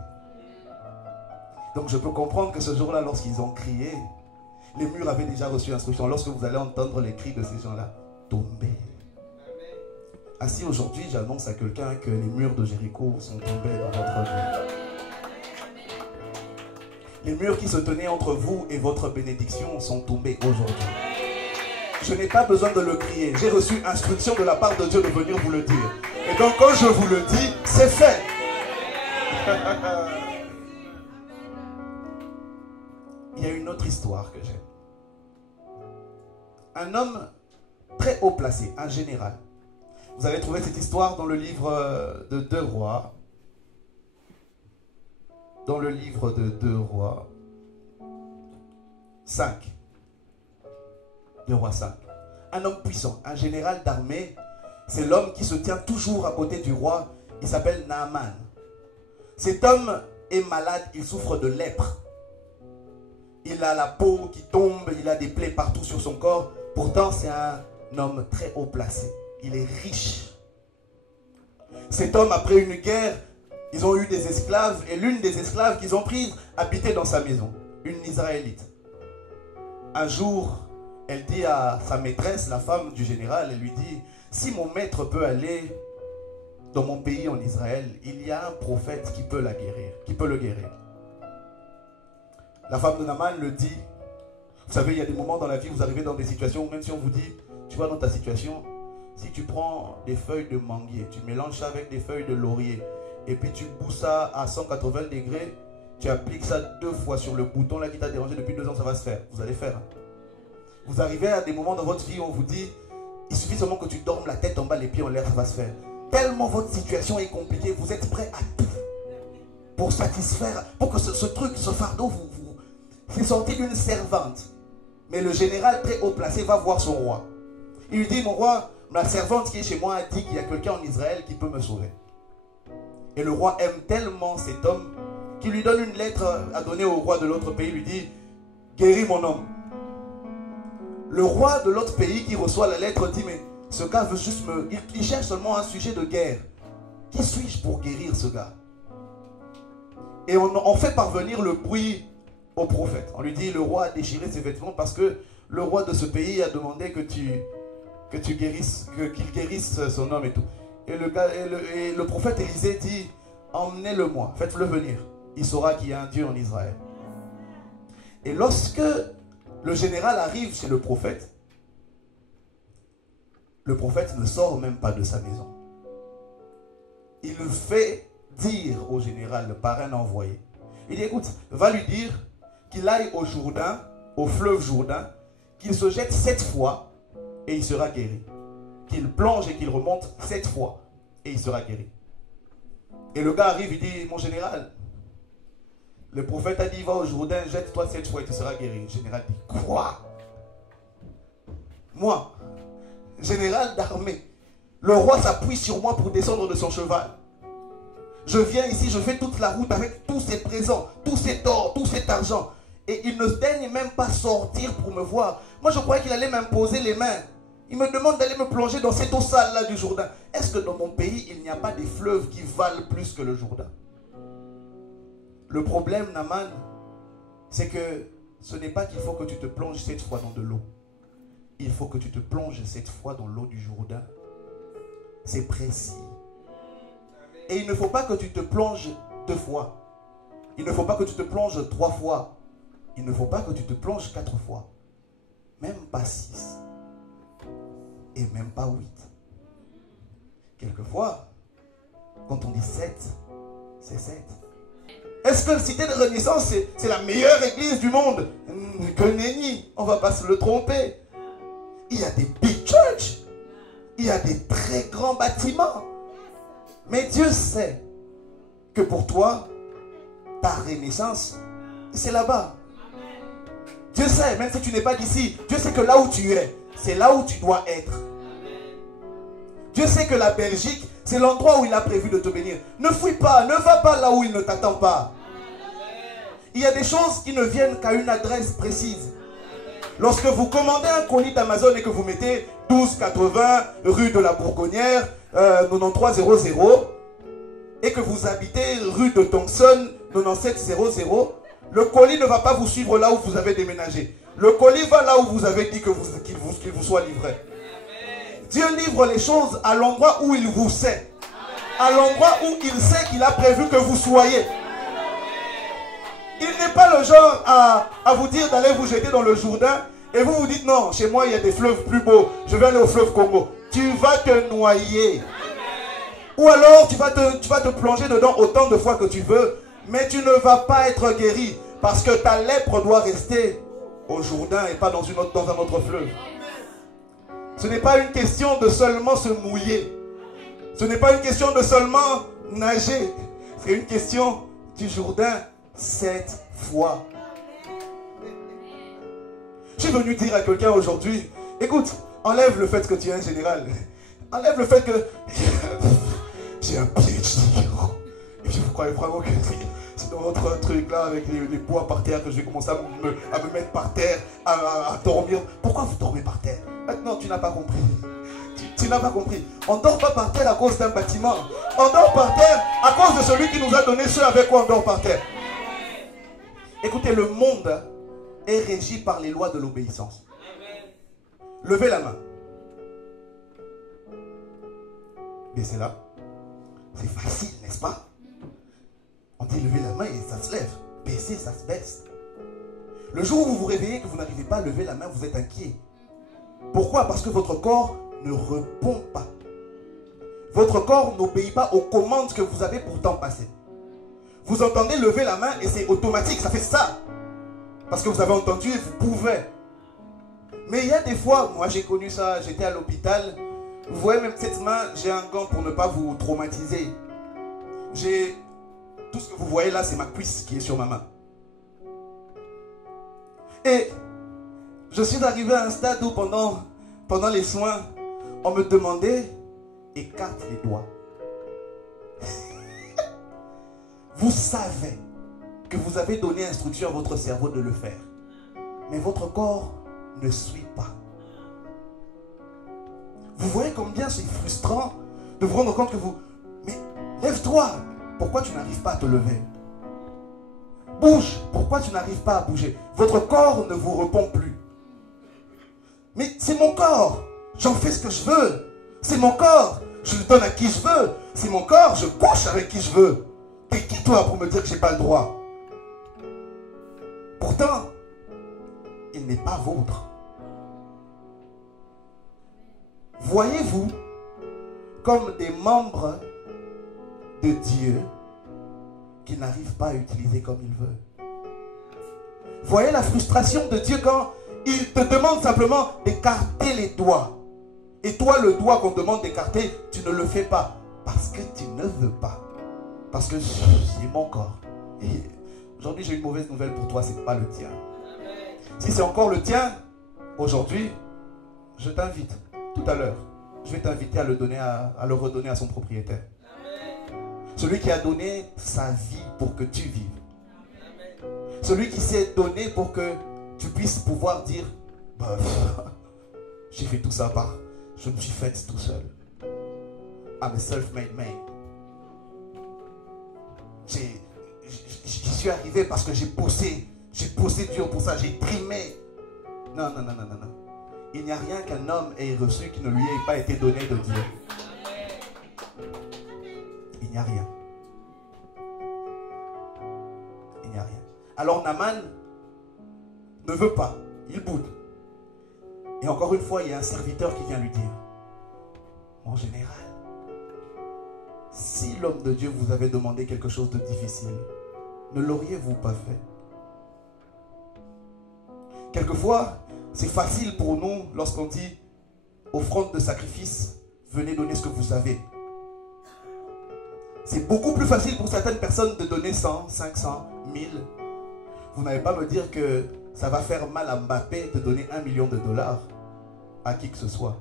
Donc je peux comprendre que ce jour-là, lorsqu'ils ont crié, les murs avaient déjà reçu l'instruction. Lorsque vous allez entendre les cris de ces gens-là, tombez. Ainsi aujourd'hui, j'annonce à quelqu'un que les murs de Jéricho sont tombés dans votre vie. Les murs qui se tenaient entre vous et votre bénédiction sont tombés aujourd'hui. Je n'ai pas besoin de le crier. J'ai reçu instruction de la part de Dieu de venir vous le dire. Et donc quand je vous le dis, c'est fait. Il y a une autre histoire que j'aime. Un homme très haut placé, un général. Vous allez trouver cette histoire dans le livre de 2 Rois. Dans le livre de 2 Rois 5. 2 Rois 5. Un homme puissant, un général d'armée. C'est l'homme qui se tient toujours à côté du roi. Il s'appelle Naaman. Cet homme est malade, il souffre de lèpre. Il a la peau qui tombe, il a des plaies partout sur son corps. Pourtant, c'est un homme très haut placé. Il est riche. Cet homme, après une guerre, ils ont eu des esclaves. Et l'une des esclaves qu'ils ont prises habitait dans sa maison. Une Israélite. Un jour, elle dit à sa maîtresse, la femme du général, elle lui dit, si mon maître peut aller dans mon pays en Israël, il y a un prophète qui peut la guérir, qui peut le guérir. La femme de Naaman le dit. Vous savez, il y a des moments dans la vie où vous arrivez dans des situations où même si on vous dit, tu vois dans ta situation, si tu prends des feuilles de manguier, tu mélanges ça avec des feuilles de laurier, et puis tu bouges ça à 180 degrés, tu appliques ça 2 fois sur le bouton là qui t'a dérangé depuis 2 ans, ça va se faire. Vous allez faire. Hein? Vous arrivez à des moments dans votre vie où on vous dit, il suffit seulement que tu dormes la tête en bas, les pieds en l'air, ça va se faire. Tellement votre situation est compliquée, vous êtes prêt à tout pour satisfaire, pour que ce truc, ce fardeau, vous c'est sorti d'une servante. Mais le général très haut placé va voir son roi. Il lui dit, mon roi, la servante qui est chez moi a dit qu'il y a quelqu'un en Israël qui peut me sauver. Et le roi aime tellement cet homme qu'il lui donne une lettre à donner au roi de l'autre pays. Il lui dit, guéris mon homme. Le roi de l'autre pays qui reçoit la lettre dit, mais ce gars veut juste me... Il cherche seulement un sujet de guerre. Qui suis-je pour guérir ce gars? Et on fait parvenir le bruit au prophète. On lui dit, le roi a déchiré ses vêtements parce que le roi de ce pays a demandé qu'il guérisse son homme et tout. Et le prophète Élisée dit, emmenez-le-moi, faites-le venir. Il saura qu'il y a un Dieu en Israël. Et lorsque le général arrive chez le prophète ne sort même pas de sa maison. Il le fait dire au général par un envoyé. Il dit, écoute, va lui dire qu'il aille au Jourdain, au fleuve Jourdain, qu'il se jette 7 fois et il sera guéri. Qu'il plonge et qu'il remonte 7 fois et il sera guéri. Et le gars arrive, il dit, mon général, le prophète a dit, va au Jourdain, jette-toi 7 fois et tu seras guéri. Le général dit, quoi? Moi, général d'armée, le roi s'appuie sur moi pour descendre de son cheval. Je viens ici, je fais toute la route avec tous ces présents, tous ces torts, tout cet argent. Et il ne daigne même pas sortir pour me voir. Moi, je croyais qu'il allait m'imposer les mains. Il me demande d'aller me plonger dans cette eau sale là du Jourdain. Est-ce que dans mon pays, il n'y a pas des fleuves qui valent plus que le Jourdain? Le problème, Naaman, c'est que ce n'est pas qu'il faut que tu te plonges 7 fois dans de l'eau. Il faut que tu te plonges 7 fois dans l'eau du Jourdain. C'est précis. Et il ne faut pas que tu te plonges 2 fois. Il ne faut pas que tu te plonges 3 fois. Il ne faut pas que tu te plonges 4 fois. Même pas 6. Et même pas 8. Quelquefois, quand on dit 7, c'est 7. Est-ce que le Cité de Renaissance, c'est la meilleure église du monde? Que nenni, on ne va pas se le tromper. Il y a des big church. Il y a des très grands bâtiments. Mais Dieu sait que pour toi, ta renaissance, c'est là-bas. Dieu sait, même si tu n'es pas d'ici, Dieu sait que là où tu es, c'est là où tu dois être. Dieu sait que la Belgique, c'est l'endroit où il a prévu de te bénir. Ne fuis pas, ne va pas là où il ne t'attend pas. Il y a des choses qui ne viennent qu'à une adresse précise. Lorsque vous commandez un colis d'Amazon et que vous mettez 1280 rue de la Bourgonnière, 9300, et que vous habitez rue de Thompson, 9700, le colis ne va pas vous suivre là où vous avez déménagé. Le colis va là où vous avez dit qu'il vous soit livré. Dieu livre les choses à l'endroit où il vous sait. À l'endroit où il sait qu'il a prévu que vous soyez. Il n'est pas le genre à vous dire d'aller vous jeter dans le Jourdain et vous vous dites non, chez moi il y a des fleuves plus beaux, je vais aller au fleuve Congo. Tu vas te noyer. Ou alors tu vas te plonger dedans autant de fois que tu veux, mais tu ne vas pas être guéri parce que ta lèpre doit rester au Jourdain et pas dans un autre fleuve. Ce n'est pas une question de seulement se mouiller. Ce n'est pas une question de seulement nager. C'est une question du Jourdain 7 fois. Je suis venu dire à quelqu'un aujourd'hui, écoute, enlève le fait que tu es un général. Enlève le fait que j'ai un PhD. Et puis vous croyez vraiment que c'est dans votre truc là avec les poids par terre que je vais commencer à me mettre par terre, à dormir. Pourquoi vous dormez par terre? Maintenant tu n'as pas compris. Tu n'as pas compris. On ne dort pas par terre à cause d'un bâtiment. On dort par terre à cause de celui qui nous a donné ce avec quoi on dort par terre. Écoutez, le monde est régi par les lois de l'obéissance. Levez la main. Baissez-la. C'est facile, n'est-ce pas? On dit lever la main et ça se lève. Baisser, ça se baisse. Le jour où vous vous réveillez et que vous n'arrivez pas à lever la main, vous êtes inquiet. Pourquoi? Parce que votre corps ne répond pas. Votre corps n'obéit pas aux commandes que vous avez pourtant passées. Vous entendez lever la main et c'est automatique, ça fait ça. Parce que vous avez entendu et vous pouvez. Mais il y a des fois, moi j'ai connu ça, j'étais à l'hôpital. Vous voyez même cette main, j'ai un gant pour ne pas vous traumatiser. Tout ce que vous voyez là, c'est ma cuisse qui est sur ma main. Et je suis arrivé à un stade où pendant les soins, on me demandait, écarte les doigts. Vous savez que vous avez donné instruction à votre cerveau de le faire. Mais votre corps ne suit pas. Vous voyez combien c'est frustrant de vous rendre compte que vous... Mais lève-toi. Pourquoi tu n'arrives pas à te lever? Bouge. Pourquoi tu n'arrives pas à bouger? Votre corps ne vous répond plus. Mais c'est mon corps. J'en fais ce que je veux. C'est mon corps. Je le donne à qui je veux. C'est mon corps. Je couche avec qui je veux. T'es qui toi pour me dire que je n'ai pas le droit? Pourtant, il n'est pas vôtre. Voyez-vous comme des membres de Dieu qu'il n'arrive pas à utiliser comme il veut. Voyez la frustration de Dieu quand il te demande simplement d'écarter les doigts. Et toi, le doigt qu'on demande d'écarter, tu ne le fais pas. Parce que tu ne veux pas. Parce que c'est mon corps. Et aujourd'hui, j'ai une mauvaise nouvelle pour toi, ce n'est pas le tien. Si c'est encore le tien, aujourd'hui, je t'invite, tout à l'heure, je vais t'inviter à le redonner à son propriétaire. Celui qui a donné sa vie pour que tu vives. Celui qui s'est donné pour que tu puisses pouvoir dire, bah, j'ai fait tout ça je me suis fait tout seul. I'm a self-made man. j'y suis arrivé parce que j'ai bossé dur pour ça, j'ai trimé. Non. Il n'y a rien qu'un homme ait reçu qui ne lui ait pas été donné de Dieu. Il n'y a rien. Il n'y a rien. Alors Naaman ne veut pas, il boude. Et encore une fois, il y a un serviteur qui vient lui dire, mon général, si l'homme de Dieu vous avait demandé quelque chose de difficile, ne l'auriez-vous pas fait? Quelquefois, c'est facile pour nous lorsqu'on dit offrande de sacrifice, venez donner ce que vous avez. C'est beaucoup plus facile pour certaines personnes de donner 100, 500, 1000. Vous n'allez pas me dire que ça va faire mal à Mbappé de donner 1 million de dollars à qui que ce soit.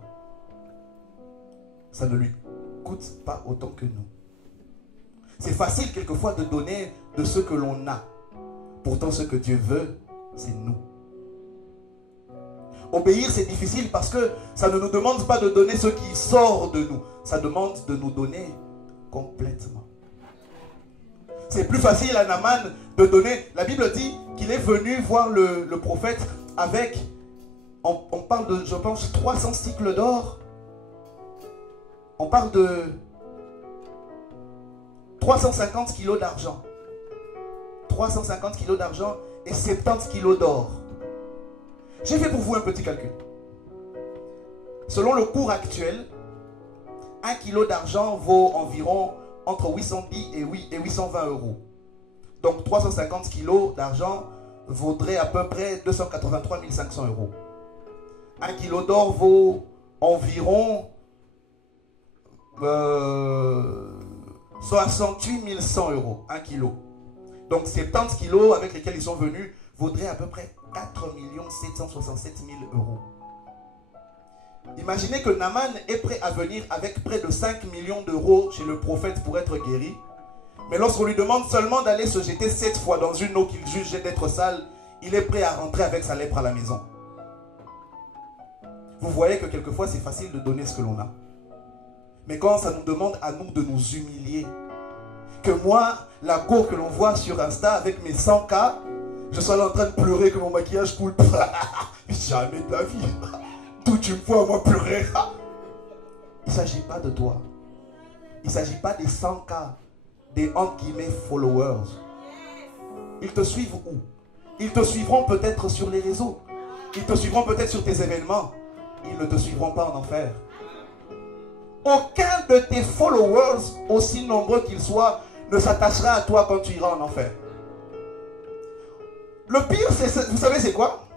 Ça ne lui coûte pas autant que nous. C'est facile quelquefois de donner de ce que l'on a. Pourtant, ce que Dieu veut, c'est nous. Obéir, c'est difficile parce que ça ne nous demande pas de donner ce qui sort de nous. Ça demande de nous donner complètement. C'est plus facile à Naaman de donner. La Bible dit qu'il est venu voir le prophète avec, on parle de, je pense, 300 cycles d'or. On parle de 350 kilos d'argent. 350 kilos d'argent et 70 kilos d'or. J'ai fait pour vous un petit calcul. Selon le cours actuel, 1 kilo d'argent vaut environ entre 810 et 820 euros. Donc 350 kilos d'argent vaudrait à peu près 283 500 euros. 1 kilo d'or vaut environ 68 100 euros. 1 kilo. Donc 70 kilos avec lesquels ils sont venus vaudrait à peu près 4 767 000 euros. Imaginez que Naaman est prêt à venir avec près de 5 millions d'euros chez le prophète pour être guéri. Mais lorsqu'on lui demande seulement d'aller se jeter 7 fois dans une eau qu'il juge d'être sale, il est prêt à rentrer avec sa lèpre à la maison. Vous voyez que quelquefois c'est facile de donner ce que l'on a. Mais quand ça nous demande à nous de nous humilier, que moi, la go que l'on voit sur Insta avec mes 100K, je sois là en train de pleurer, que mon maquillage coule. Jamais de la vie. D'où tu me vois, moi, pleurer. Il ne s'agit pas de toi. Il ne s'agit pas des 100K, des entre guillemets followers. Ils te suivent où? Ils te suivront peut-être sur les réseaux. Ils te suivront peut-être sur tes événements. Ils ne te suivront pas en enfer. Aucun de tes followers, aussi nombreux qu'ils soient, ne s'attachera à toi quand tu iras en enfer. Le pire, vous savez c'est quoi?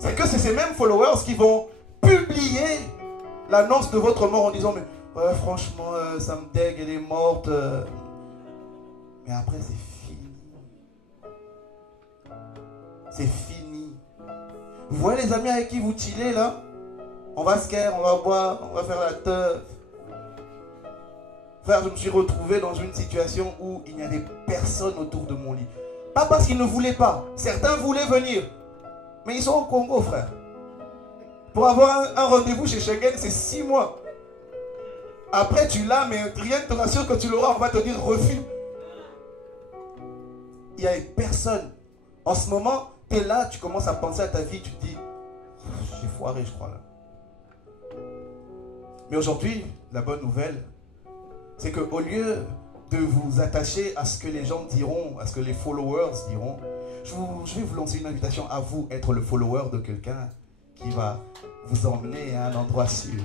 C'est que c'est ces mêmes followers qui vont publier l'annonce de votre mort en disant mais ouais, franchement, ça me dégue, elle est morte. Mais après, c'est fini. C'est fini. Vous voyez les amis avec qui vous chillez là? On va se care, on va boire, on va faire la teuf. Frère, je me suis retrouvé dans une situation où il n'y avait personne autour de mon lit. Pas parce qu'ils ne voulaient pas. Certains voulaient venir. Mais ils sont au Congo, frère. Pour avoir un rendez-vous chez Schengen, c'est 6 mois. Après, tu l'as, mais rien ne te rassure que tu l'auras. On va te dire refus. Il n'y a personne. En ce moment, tu es là, tu commences à penser à ta vie. Tu te dis, j'ai foiré, je crois, là. Mais aujourd'hui, la bonne nouvelle, c'est qu'au lieu de vous attacher à ce que les gens diront, à ce que les followers diront, je vais vous lancer une invitation à vous être le follower de quelqu'un qui va vous emmener à un endroit sûr.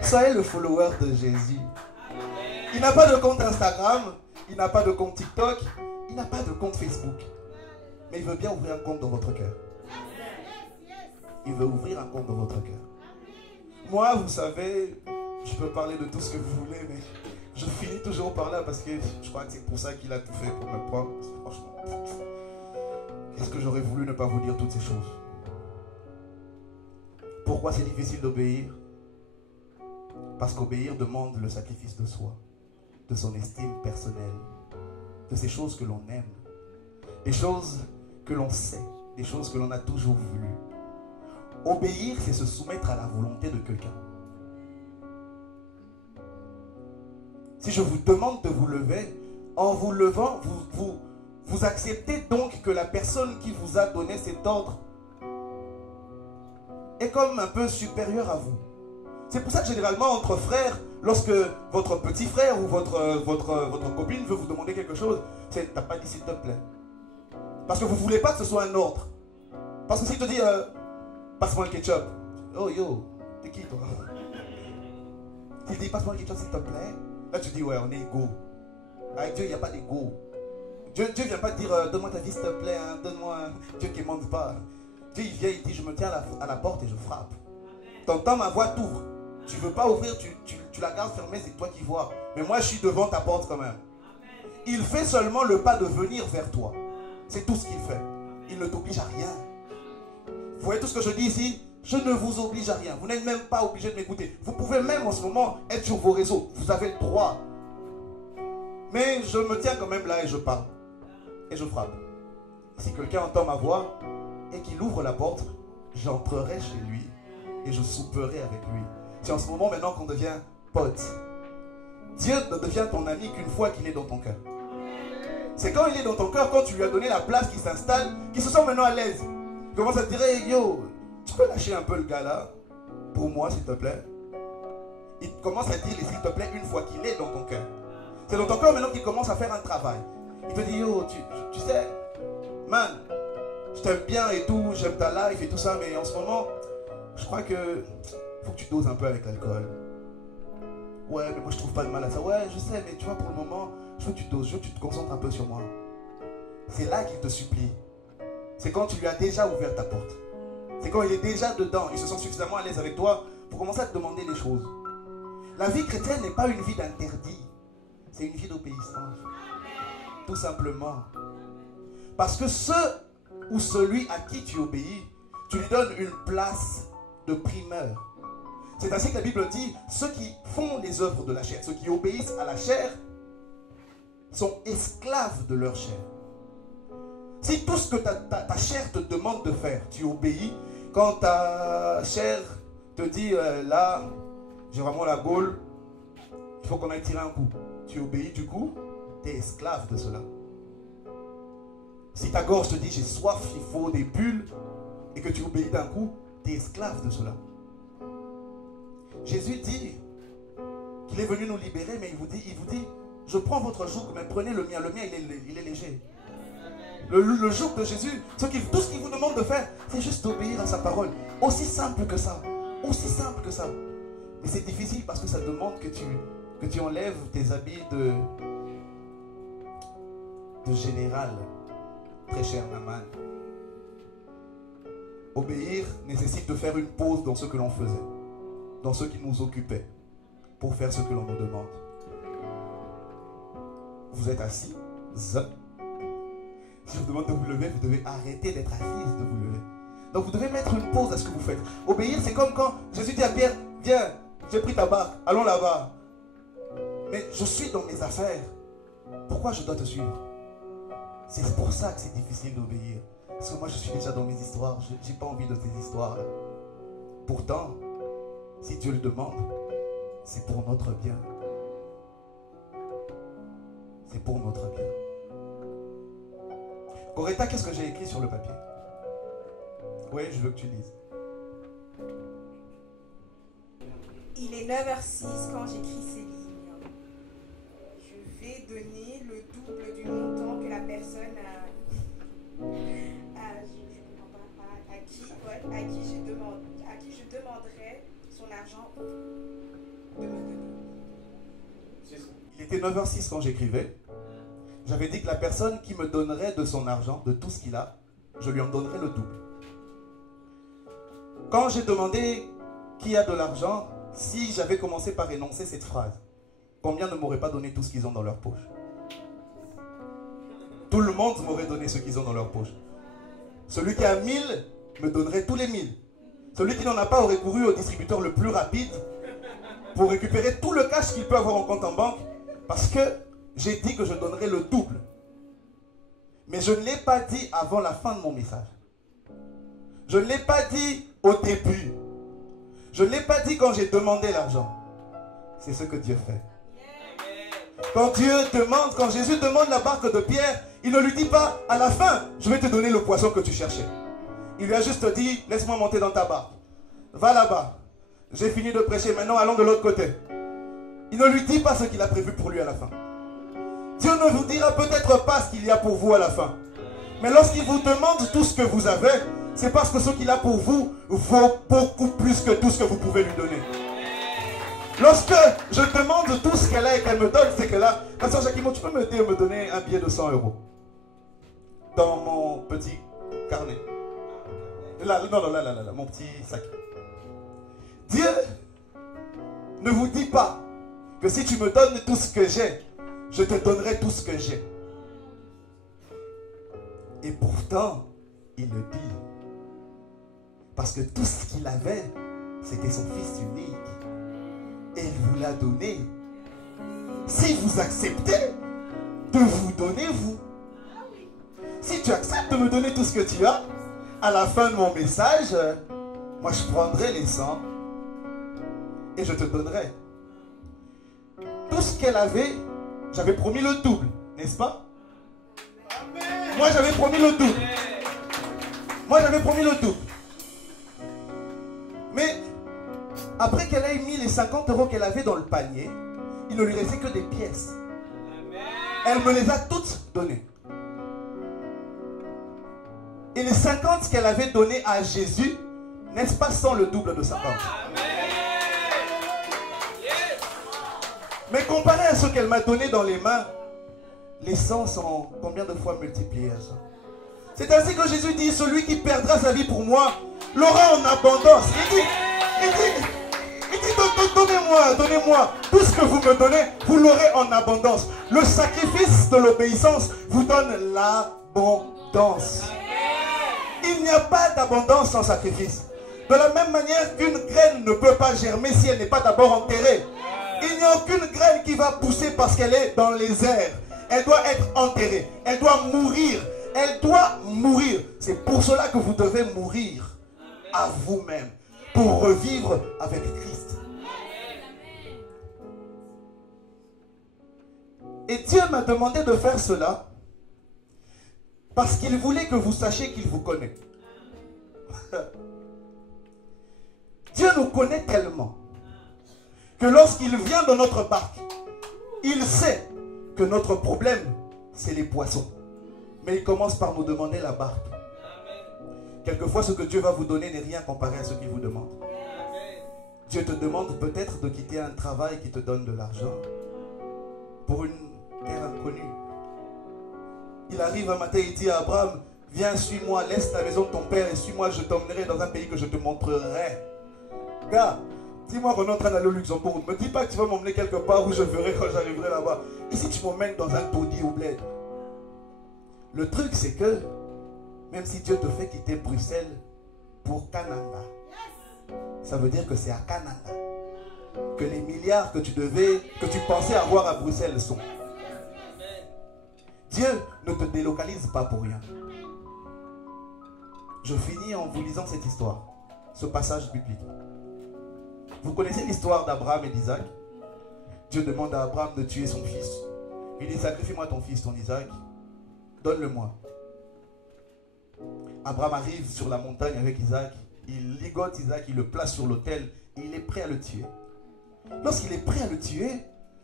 Soyez le follower de Jésus. Il n'a pas de compte Instagram, il n'a pas de compte TikTok, il n'a pas de compte Facebook. Mais il veut bien ouvrir un compte dans votre cœur. Il veut ouvrir un compte dans votre cœur. Moi, vous savez, je peux parler de tout ce que vous voulez, mais je finis toujours par là parce que je crois que c'est pour ça qu'il a tout fait pour me prendre. Franchement, qu'est-ce que j'aurais voulu ne pas vous dire toutes ces choses? Pourquoi c'est difficile d'obéir? Parce qu'obéir demande le sacrifice de soi, de son estime personnelle, de ces choses que l'on aime, des choses que l'on sait, des choses que l'on a toujours voulu. Obéir, c'est se soumettre à la volonté de quelqu'un. Si je vous demande de vous lever, en vous levant, vous acceptez donc que la personne qui vous a donné cet ordre est comme un peu supérieure à vous. C'est pour ça que généralement entre frères, lorsque votre petit frère ou votre copine veut vous demander quelque chose, c'est t'as pas dit s'il te plaît. Parce que vous ne voulez pas que ce soit un ordre. Parce que s'il te dit passe-moi le ketchup. Oh yo, t'es qui toi? Il dit passe-moi le ketchup s'il te plaît. Là tu dis ouais, on est égaux. Avec Dieu il n'y a pas d'ego. Dieu ne vient pas te dire donne-moi ta vie s'il te plaît, hein, donne-moi Dieu qui ne demande pas. Dieu il vient, il dit je me tiens à la porte et je frappe. T'entends ma voix, t'ouvres. Tu ne veux pas ouvrir, tu la gardes fermée, c'est toi qui vois. Mais moi je suis devant ta porte quand même. Il fait seulement le pas de venir vers toi. C'est tout ce qu'il fait. Il ne t'oblige à rien. Vous voyez tout ce que je dis ici? Je ne vous oblige à rien. Vous n'êtes même pas obligé de m'écouter. Vous pouvez même en ce moment être sur vos réseaux. Vous avez le droit. Mais je me tiens quand même là et je parle. Et je frappe. Si quelqu'un entend ma voix et qu'il ouvre la porte, j'entrerai chez lui et je souperai avec lui. C'est en ce moment maintenant qu'on devient pote. Dieu ne devient ton ami qu'une fois qu'il est dans ton cœur. C'est quand il est dans ton cœur, quand tu lui as donné la place, qu'il s'installe, qu'il se sent maintenant à l'aise. Il commence à te dire, hey, yo, tu peux lâcher un peu le gars là, pour moi s'il te plaît. Il commence à dire s'il te plaît une fois qu'il est dans ton cœur. C'est dans ton cœur maintenant qu'il commence à faire un travail. Il te dit, yo, tu sais, man, je t'aime bien et tout, j'aime ta life et tout ça, mais en ce moment, je crois que faut que tu doses un peu avec l'alcool. Ouais, mais moi je trouve pas de mal à ça. Ouais, je sais, mais tu vois, pour le moment, je veux que tu doses, je veux que tu te concentres un peu sur moi. C'est là qu'il te supplie. C'est quand tu lui as déjà ouvert ta porte. C'est quand il est déjà dedans, il se sent suffisamment à l'aise avec toi pour commencer à te demander les choses. La vie chrétienne n'est pas une vie d'interdit. C'est une vie d'obéissance. Tout simplement. Parce que ce ou celui à qui tu obéis, tu lui donnes une place de primeur. C'est ainsi que la Bible dit, ceux qui font les œuvres de la chair, ceux qui obéissent à la chair, sont esclaves de leur chair. Si tout ce que ta chair te demande de faire, tu obéis, quand ta chair te dit, là, j'ai vraiment la gaule, il faut qu'on aille tirer un coup. Tu obéis du coup, tu es esclave de cela. Si ta gorge te dit, j'ai soif, il faut des bulles, et que tu obéis d'un coup, tu es esclave de cela. Jésus dit qu'il est venu nous libérer, mais il vous dit, je prends votre joug, mais prenez le mien il est léger. Le joug de Jésus, tout ce qu'il vous demande de faire, c'est juste d'obéir à sa parole. Aussi simple que ça. Aussi simple que ça. Mais c'est difficile parce que ça demande que tu enlèves tes habits de général, très cher Naman. Obéir nécessite de faire une pause dans ce que l'on faisait, dans ce qui nous occupait, pour faire ce que l'on nous demande. Vous êtes assis, si je vous demande de vous lever, vous devez arrêter d'être assise, de vous lever. Donc vous devez mettre une pause à ce que vous faites. Obéir, c'est comme quand Jésus dit à Pierre, viens, j'ai pris ta barque, allons là-bas. Mais je suis dans mes affaires. Pourquoi je dois te suivre? C'est pour ça que c'est difficile d'obéir. Parce que moi je suis déjà dans mes histoires, je n'ai pas envie de ces histoires-là. Pourtant, si Dieu le demande, c'est pour notre bien. C'est pour notre bien. Coretta, qu'est-ce que j'ai écrit sur le papier? Oui, je veux que tu lises. Il est 9h06 quand j'écris ces lignes. Je vais donner le double du montant que la personne à qui je demanderai son argent de me donner. Il était 9h06 quand j'écrivais. J'avais dit que la personne qui me donnerait de son argent, de tout ce qu'il a, je lui en donnerais le double. Quand j'ai demandé qui a de l'argent, si j'avais commencé par énoncer cette phrase, combien ne m'auraient pas donné tout ce qu'ils ont dans leur poche? Tout le monde m'aurait donné ce qu'ils ont dans leur poche. Celui qui a 1000 me donnerait tous les 1000. Celui qui n'en a pas aurait couru au distributeur le plus rapide pour récupérer tout le cash qu'il peut avoir en compte en banque, parce que j'ai dit que je donnerais le double. Mais je ne l'ai pas dit avant la fin de mon message. Je ne l'ai pas dit au début. Je ne l'ai pas dit quand j'ai demandé l'argent. C'est ce que Dieu fait. Quand Jésus demande la barque de Pierre, il ne lui dit pas, à la fin, je vais te donner le poisson que tu cherchais. Il lui a juste dit, laisse-moi monter dans ta barque. Va là-bas. J'ai fini de prêcher, maintenant allons de l'autre côté. Il ne lui dit pas ce qu'il a prévu pour lui à la fin. Dieu ne vous dira peut-être pas ce qu'il y a pour vous à la fin. Mais lorsqu'il vous demande tout ce que vous avez, c'est parce que ce qu'il a pour vous vaut beaucoup plus que tout ce que vous pouvez lui donner. Lorsque je demande tout ce qu'elle a et qu'elle me donne, c'est que là, Pasteur Jacquimo, tu peux me donner un billet de 100 € dans mon petit carnet. Là, mon petit sac. Dieu ne vous dit pas que si tu me donnes tout ce que j'ai, je te donnerai tout ce que j'ai. Et pourtant, il le dit. Parce que tout ce qu'il avait, c'était son fils unique. Et il vous l'a donné. Si vous acceptez de vous donner, vous. Si tu acceptes de me donner tout ce que tu as, à la fin de mon message, moi je prendrai les 100 et je te donnerai. Tout ce qu'elle avait, j'avais promis le double, n'est-ce pas? Moi j'avais promis le double. Moi j'avais promis le double. Mais après qu'elle ait mis les 50 € qu'elle avait dans le panier, il ne lui restait que des pièces. Elle me les a toutes données. Et les 50 qu'elle avait données à Jésus, n'est-ce pas, sans le double de 50? Mais comparé à ce qu'elle m'a donné dans les mains, les 100 sont combien de fois multipliés à ça? C'est ainsi que Jésus dit, celui qui perdra sa vie pour moi, l'aura en abondance. Il dit, donnez-moi, tout ce que vous me donnez, vous l'aurez en abondance. Le sacrifice de l'obéissance vous donne l'abondance. Il n'y a pas d'abondance sans sacrifice. De la même manière qu'une graine ne peut pas germer si elle n'est pas d'abord enterrée. Il n'y a aucune graine qui va pousser parce qu'elle est dans les airs. Elle doit être enterrée. Elle doit mourir. Elle doit mourir. C'est pour cela que vous devez mourir à vous-même. Pour revivre avec Christ. Et Dieu m'a demandé de faire cela parce qu'il voulait que vous sachiez qu'il vous connaît. Dieu nous connaît tellement que lorsqu'il vient dans notre barque, il sait que notre problème, c'est les poissons. Mais il commence par nous demander la barque. Quelquefois, ce que Dieu va vous donner n'est rien comparé à ce qu'il vous demande. Dieu te demande peut-être de quitter un travail qui te donne de l'argent pour une terre inconnue. Il arrive un matin et il dit à Abraham, viens, suis-moi, laisse la maison de ton père et suis-moi, je t'emmènerai dans un pays que je te montrerai. Gars, dis-moi qu'on est en train d'aller au Luxembourg. Ne me dis pas que tu vas m'emmener quelque part où je verrai quand j'arriverai là-bas. Et si tu m'emmènes dans un taudis au bled? Le truc, c'est que même si Dieu te fait quitter Bruxelles pour Kananga, ça veut dire que c'est à Kananga que les milliards que tu pensais avoir à Bruxelles sont. Dieu ne te délocalise pas pour rien. Je finis en vous lisant cette histoire, ce passage biblique. Vous connaissez l'histoire d'Abraham et d'Isaac? Dieu demande à Abraham de tuer son fils. Il dit, sacrifie-moi ton fils, ton Isaac. Donne-le-moi. Abraham arrive sur la montagne avec Isaac. Il ligote Isaac, il le place sur l'autel. Et il est prêt à le tuer. Lorsqu'il est prêt à le tuer,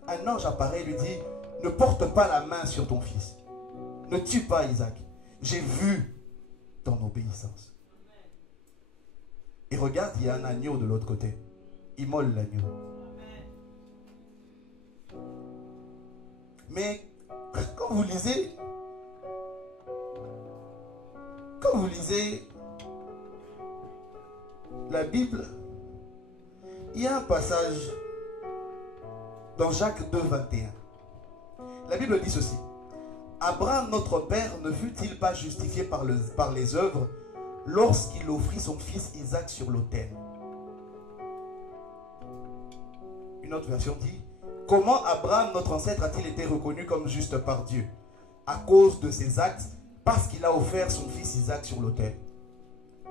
un ange apparaît et lui dit, ne porte pas la main sur ton fils. Ne tue pas Isaac. J'ai vu ton obéissance. Et regarde, il y a un agneau de l'autre côté. Immole l'agneau. Mais quand vous lisez la Bible, il y a un passage dans Jacques 2, 21. La Bible dit ceci. Abraham, notre père, ne fut-il pas justifié par les œuvres lorsqu'il offrit son fils Isaac sur l'autel? Une autre version dit, comment Abraham, notre ancêtre, a-t-il été reconnu comme juste par Dieu? À cause de ses actes, parce qu'il a offert son fils Isaac sur l'autel.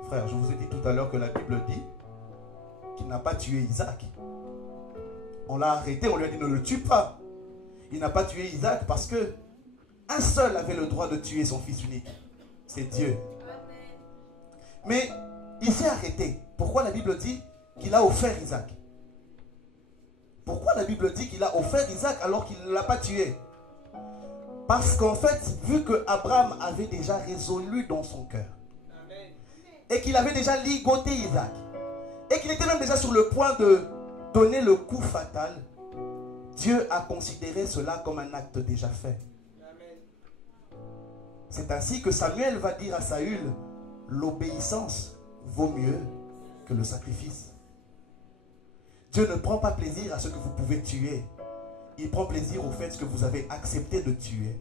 Frère, je vous ai dit tout à l'heure que la Bible dit qu'il n'a pas tué Isaac. On l'a arrêté, on lui a dit ne le tue pas. Il n'a pas tué Isaac parce que un seul avait le droit de tuer son fils unique. C'est Dieu. Mais il s'est arrêté. Pourquoi la Bible dit qu'il a offert Isaac? Pourquoi la Bible dit qu'il a offert Isaac alors qu'il ne l'a pas tué? Parce qu'en fait, vu que Abraham avait déjà résolu dans son cœur, et qu'il avait déjà ligoté Isaac, et qu'il était même déjà sur le point de donner le coup fatal, Dieu a considéré cela comme un acte déjà fait. C'est ainsi que Samuel va dire à Saül, l'obéissance vaut mieux que le sacrifice. Dieu ne prend pas plaisir à ce que vous pouvez tuer. Il prend plaisir au fait que vous avez accepté de tuer.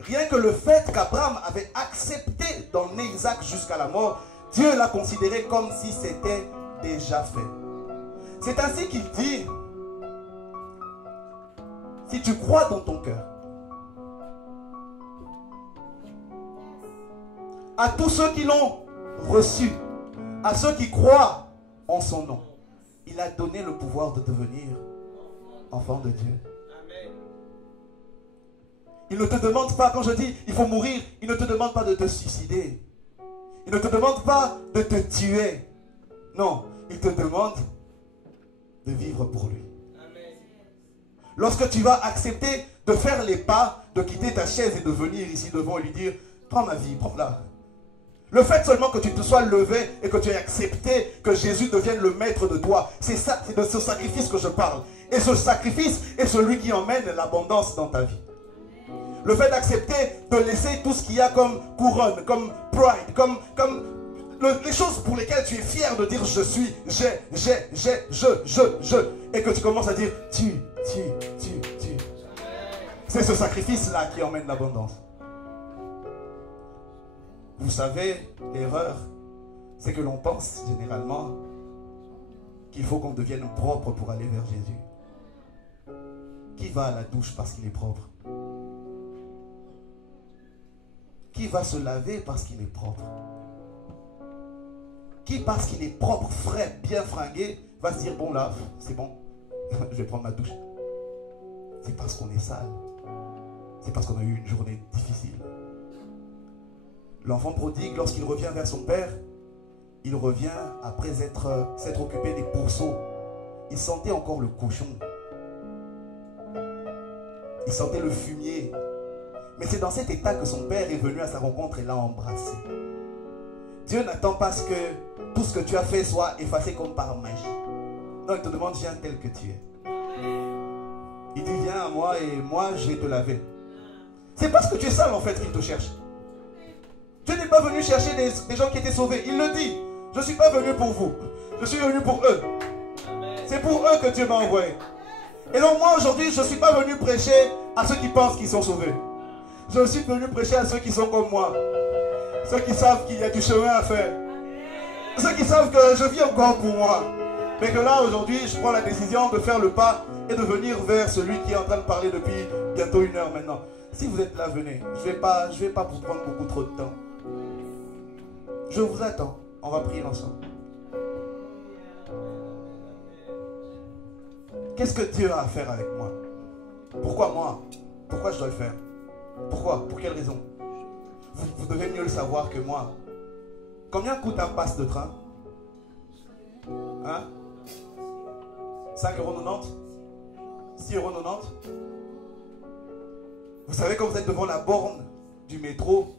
Rien que le fait qu'Abraham avait accepté d'emmener Isaac jusqu'à la mort, Dieu l'a considéré comme si c'était déjà fait. C'est ainsi qu'il dit, si tu crois dans ton cœur, à tous ceux qui l'ont reçu, à ceux qui croient en son nom, il a donné le pouvoir de devenir enfant de Dieu. Il ne te demande pas, quand je dis il faut mourir, il ne te demande pas de te suicider. Il ne te demande pas de te tuer. Non, il te demande de vivre pour lui. Lorsque tu vas accepter de faire les pas, de quitter ta chaise et de venir ici devant et lui dire, prends ma vie, prends-la. Le fait seulement que tu te sois levé et que tu aies accepté que Jésus devienne le maître de toi, c'est ça, c'est de ce sacrifice que je parle. Et ce sacrifice est celui qui emmène l'abondance dans ta vie. Le fait d'accepter de laisser tout ce qu'il y a comme couronne, comme pride, comme les choses pour lesquelles tu es fier de dire je suis, j'ai, je. Et que tu commences à dire tu. C'est ce sacrifice-là qui emmène l'abondance. Vous savez, l'erreur, c'est que l'on pense généralement qu'il faut qu'on devienne propre pour aller vers Jésus. Qui va à la douche parce qu'il est propre? Qui va se laver parce qu'il est propre? Qui, parce qu'il est propre, frais, bien fringué, va se dire, bon là, c'est bon, je vais prendre ma douche? C'est parce qu'on est sale. C'est parce qu'on a eu une journée difficile. L'enfant prodigue, lorsqu'il revient vers son père, il revient après s'être occupé des pourceaux. Il sentait encore le cochon. Il sentait le fumier. Mais c'est dans cet état que son père est venu à sa rencontre et l'a embrassé. Dieu n'attend pas que tout ce que tu as fait soit effacé comme par magie. Non, il te demande, viens tel que tu es. Il dit, viens à moi et moi, je vais te laver. C'est parce que tu es sale en fait qu'il te cherche. Dieu n'est pas venu chercher des gens qui étaient sauvés. Il le dit, je ne suis pas venu pour vous. Je suis venu pour eux. C'est pour eux que Dieu m'a envoyé. Et donc moi aujourd'hui, je ne suis pas venu prêcher à ceux qui pensent qu'ils sont sauvés. Je suis venu prêcher à ceux qui sont comme moi. Ceux qui savent qu'il y a du chemin à faire. Ceux qui savent que je vis encore pour moi. Mais que là aujourd'hui, je prends la décision de faire le pas et de venir vers celui qui est en train de parler depuis bientôt 1 heure maintenant. Si vous êtes là, venez. Je vais pas vous prendre beaucoup trop de temps. Je vous attends. On va prier ensemble. Qu'est-ce que Dieu a à faire avec moi? Pourquoi moi? Pourquoi je dois le faire? Pourquoi? Pour quelle raison? Vous devez mieux le savoir que moi. Combien coûte un pass de train? Hein? 5,90 €? 6,90 €? Vous savez, quand vous êtes devant la borne du métro,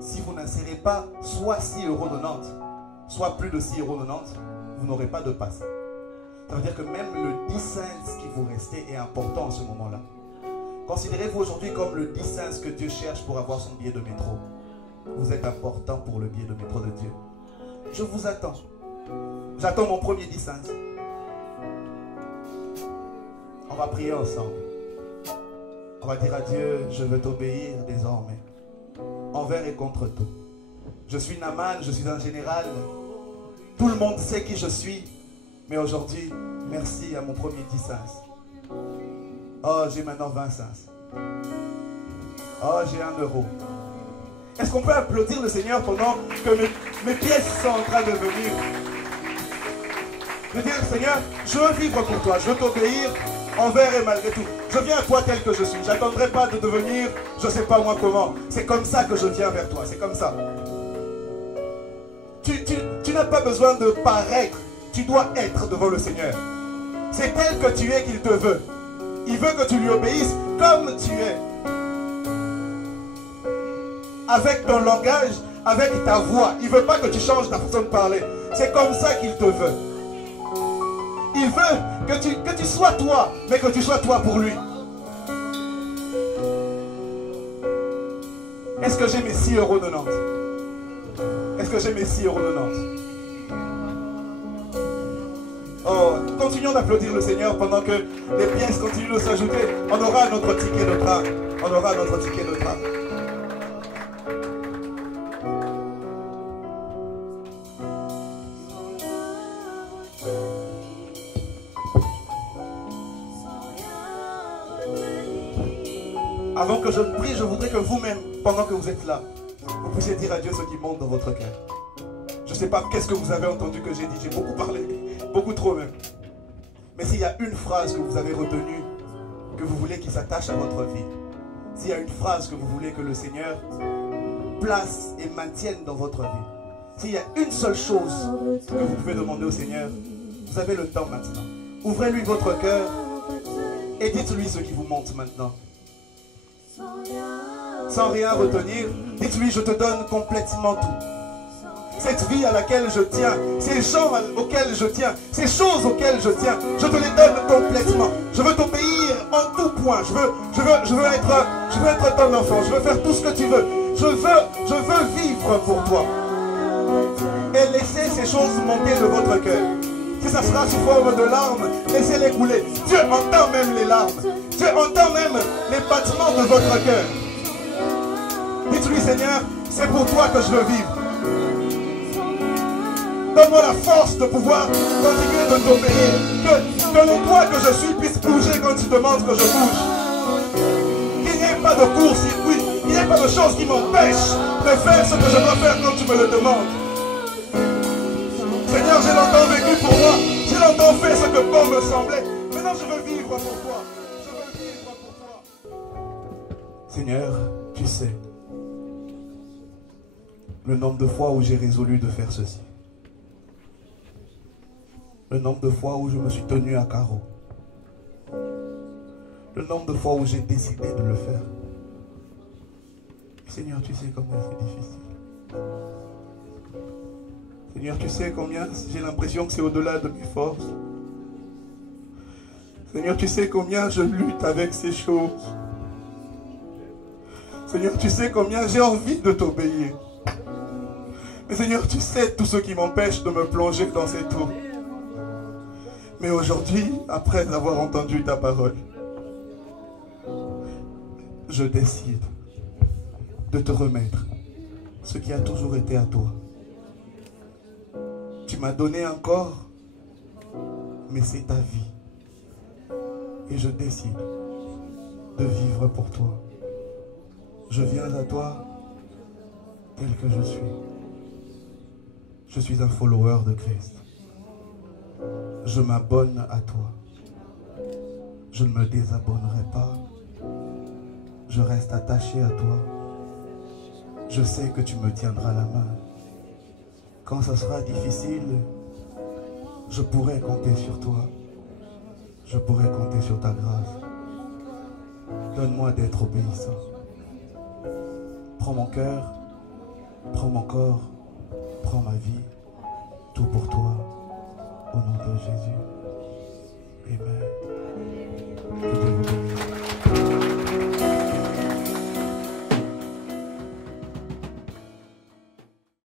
si vous n'insérez pas soit 6,90 €, soit plus de 6,90 €, vous n'aurez pas de passe. Ça veut dire que même le 10 cents qui vous restez est important en ce moment-là. Considérez-vous aujourd'hui comme le 10 cents que Dieu cherche pour avoir son billet de métro. Vous êtes important pour le billet de métro de Dieu. Je vous attends. J'attends mon premier 10 cents. On va prier ensemble. On va dire à Dieu, je veux t'obéir désormais, envers et contre tout. Je suis Naaman, je suis un général. Tout le monde sait qui je suis. Mais aujourd'hui, merci à mon premier 10 cents. Oh, j'ai maintenant 20 cents. Oh, j'ai 1 €. Est-ce qu'on peut applaudir le Seigneur pendant que mes pièces sont en train de venir? Je veux dire, Seigneur, je veux vivre pour toi, je veux t'obéir envers et malgré tout. Je viens à toi tel que je suis. Je n'attendrai pas de devenir, je ne sais pas moi comment. C'est comme ça que je viens vers toi. C'est comme ça. Tu n'as pas besoin de paraître. Tu dois être devant le Seigneur. C'est tel que tu es qu'il te veut. Il veut que tu lui obéisses comme tu es. Avec ton langage, avec ta voix. Il ne veut pas que tu changes ta façon de parler. C'est comme ça qu'il te veut. Il veut que tu sois toi, mais que tu sois toi pour lui. Est-ce que j'ai mes 6,90 €? Est-ce que j'ai mes 6,90 €? Oh, continuons d'applaudir le Seigneur pendant que les pièces continuent de s'ajouter. On aura notre ticket de train. On aura notre ticket de train. Avant que je ne prie, je voudrais que vous-même, pendant que vous êtes là, vous puissiez dire à Dieu ce qui monte dans votre cœur. Je ne sais pas qu'est-ce que vous avez entendu que j'ai dit. J'ai beaucoup parlé, beaucoup trop même. Mais s'il y a une phrase que vous avez retenue, que vous voulez qu'il s'attache à votre vie, s'il y a une phrase que vous voulez que le Seigneur place et maintienne dans votre vie, s'il y a une seule chose que vous pouvez demander au Seigneur, vous avez le temps maintenant. Ouvrez-lui votre cœur et dites-lui ce qui vous monte maintenant. Sans rien retenir, dites-lui, je te donne complètement tout. Cette vie à laquelle je tiens, ces gens auxquels je tiens, ces choses auxquelles je tiens, je te les donne complètement. Je veux t'obéir en tout point. Je veux être ton enfant. Je veux faire tout ce que tu veux. Je veux vivre pour toi. Et laissez ces choses monter de votre cœur. Si ça sera sous forme de larmes, laissez-les couler. Dieu entend même les larmes. Dieu entend même les battements de votre cœur. Dites-lui, Seigneur, c'est pour toi que je veux vivre. Donne-moi la force de pouvoir continuer de t'obéir. Que le toi que je suis puisse bouger quand tu demandes que je bouge. Qu'il n'y ait pas de court-circuit. Qu'il n'y ait pas de choses qui m'empêchent de faire ce que je dois faire quand tu me le demandes. Seigneur, j'ai longtemps vécu pour moi. J'ai longtemps fait ce que bon me semblait. Maintenant, je veux vivre pour toi. Je veux vivre pour toi. Seigneur, tu sais le nombre de fois où j'ai résolu de faire ceci. Le nombre de fois où je me suis tenu à carreau. Le nombre de fois où j'ai décidé de le faire. Seigneur, tu sais combien c'est difficile. Seigneur, tu sais combien j'ai l'impression que c'est au-delà de mes forces. Seigneur, tu sais combien je lutte avec ces choses. Seigneur, tu sais combien j'ai envie de t'obéir. Mais Seigneur, tu sais tout ce qui m'empêche de me plonger dans cette eau. Mais aujourd'hui, après avoir entendu ta parole, je décide de te remettre ce qui a toujours été à toi. Tu m'as donné un corps, mais c'est ta vie. Et je décide de vivre pour toi. Je viens à toi tel que je suis. Je suis un follower de Christ. Je m'abonne à toi. Je ne me désabonnerai pas. Je reste attaché à toi. Je sais que tu me tiendras la main. Quand ça sera difficile, je pourrai compter sur toi. Je pourrai compter sur ta grâce. Donne-moi d'être obéissant. Prends mon cœur, prends mon corps, prends ma vie, tout pour toi, au nom de Jésus. Amen. Que Dieu vous bénisse.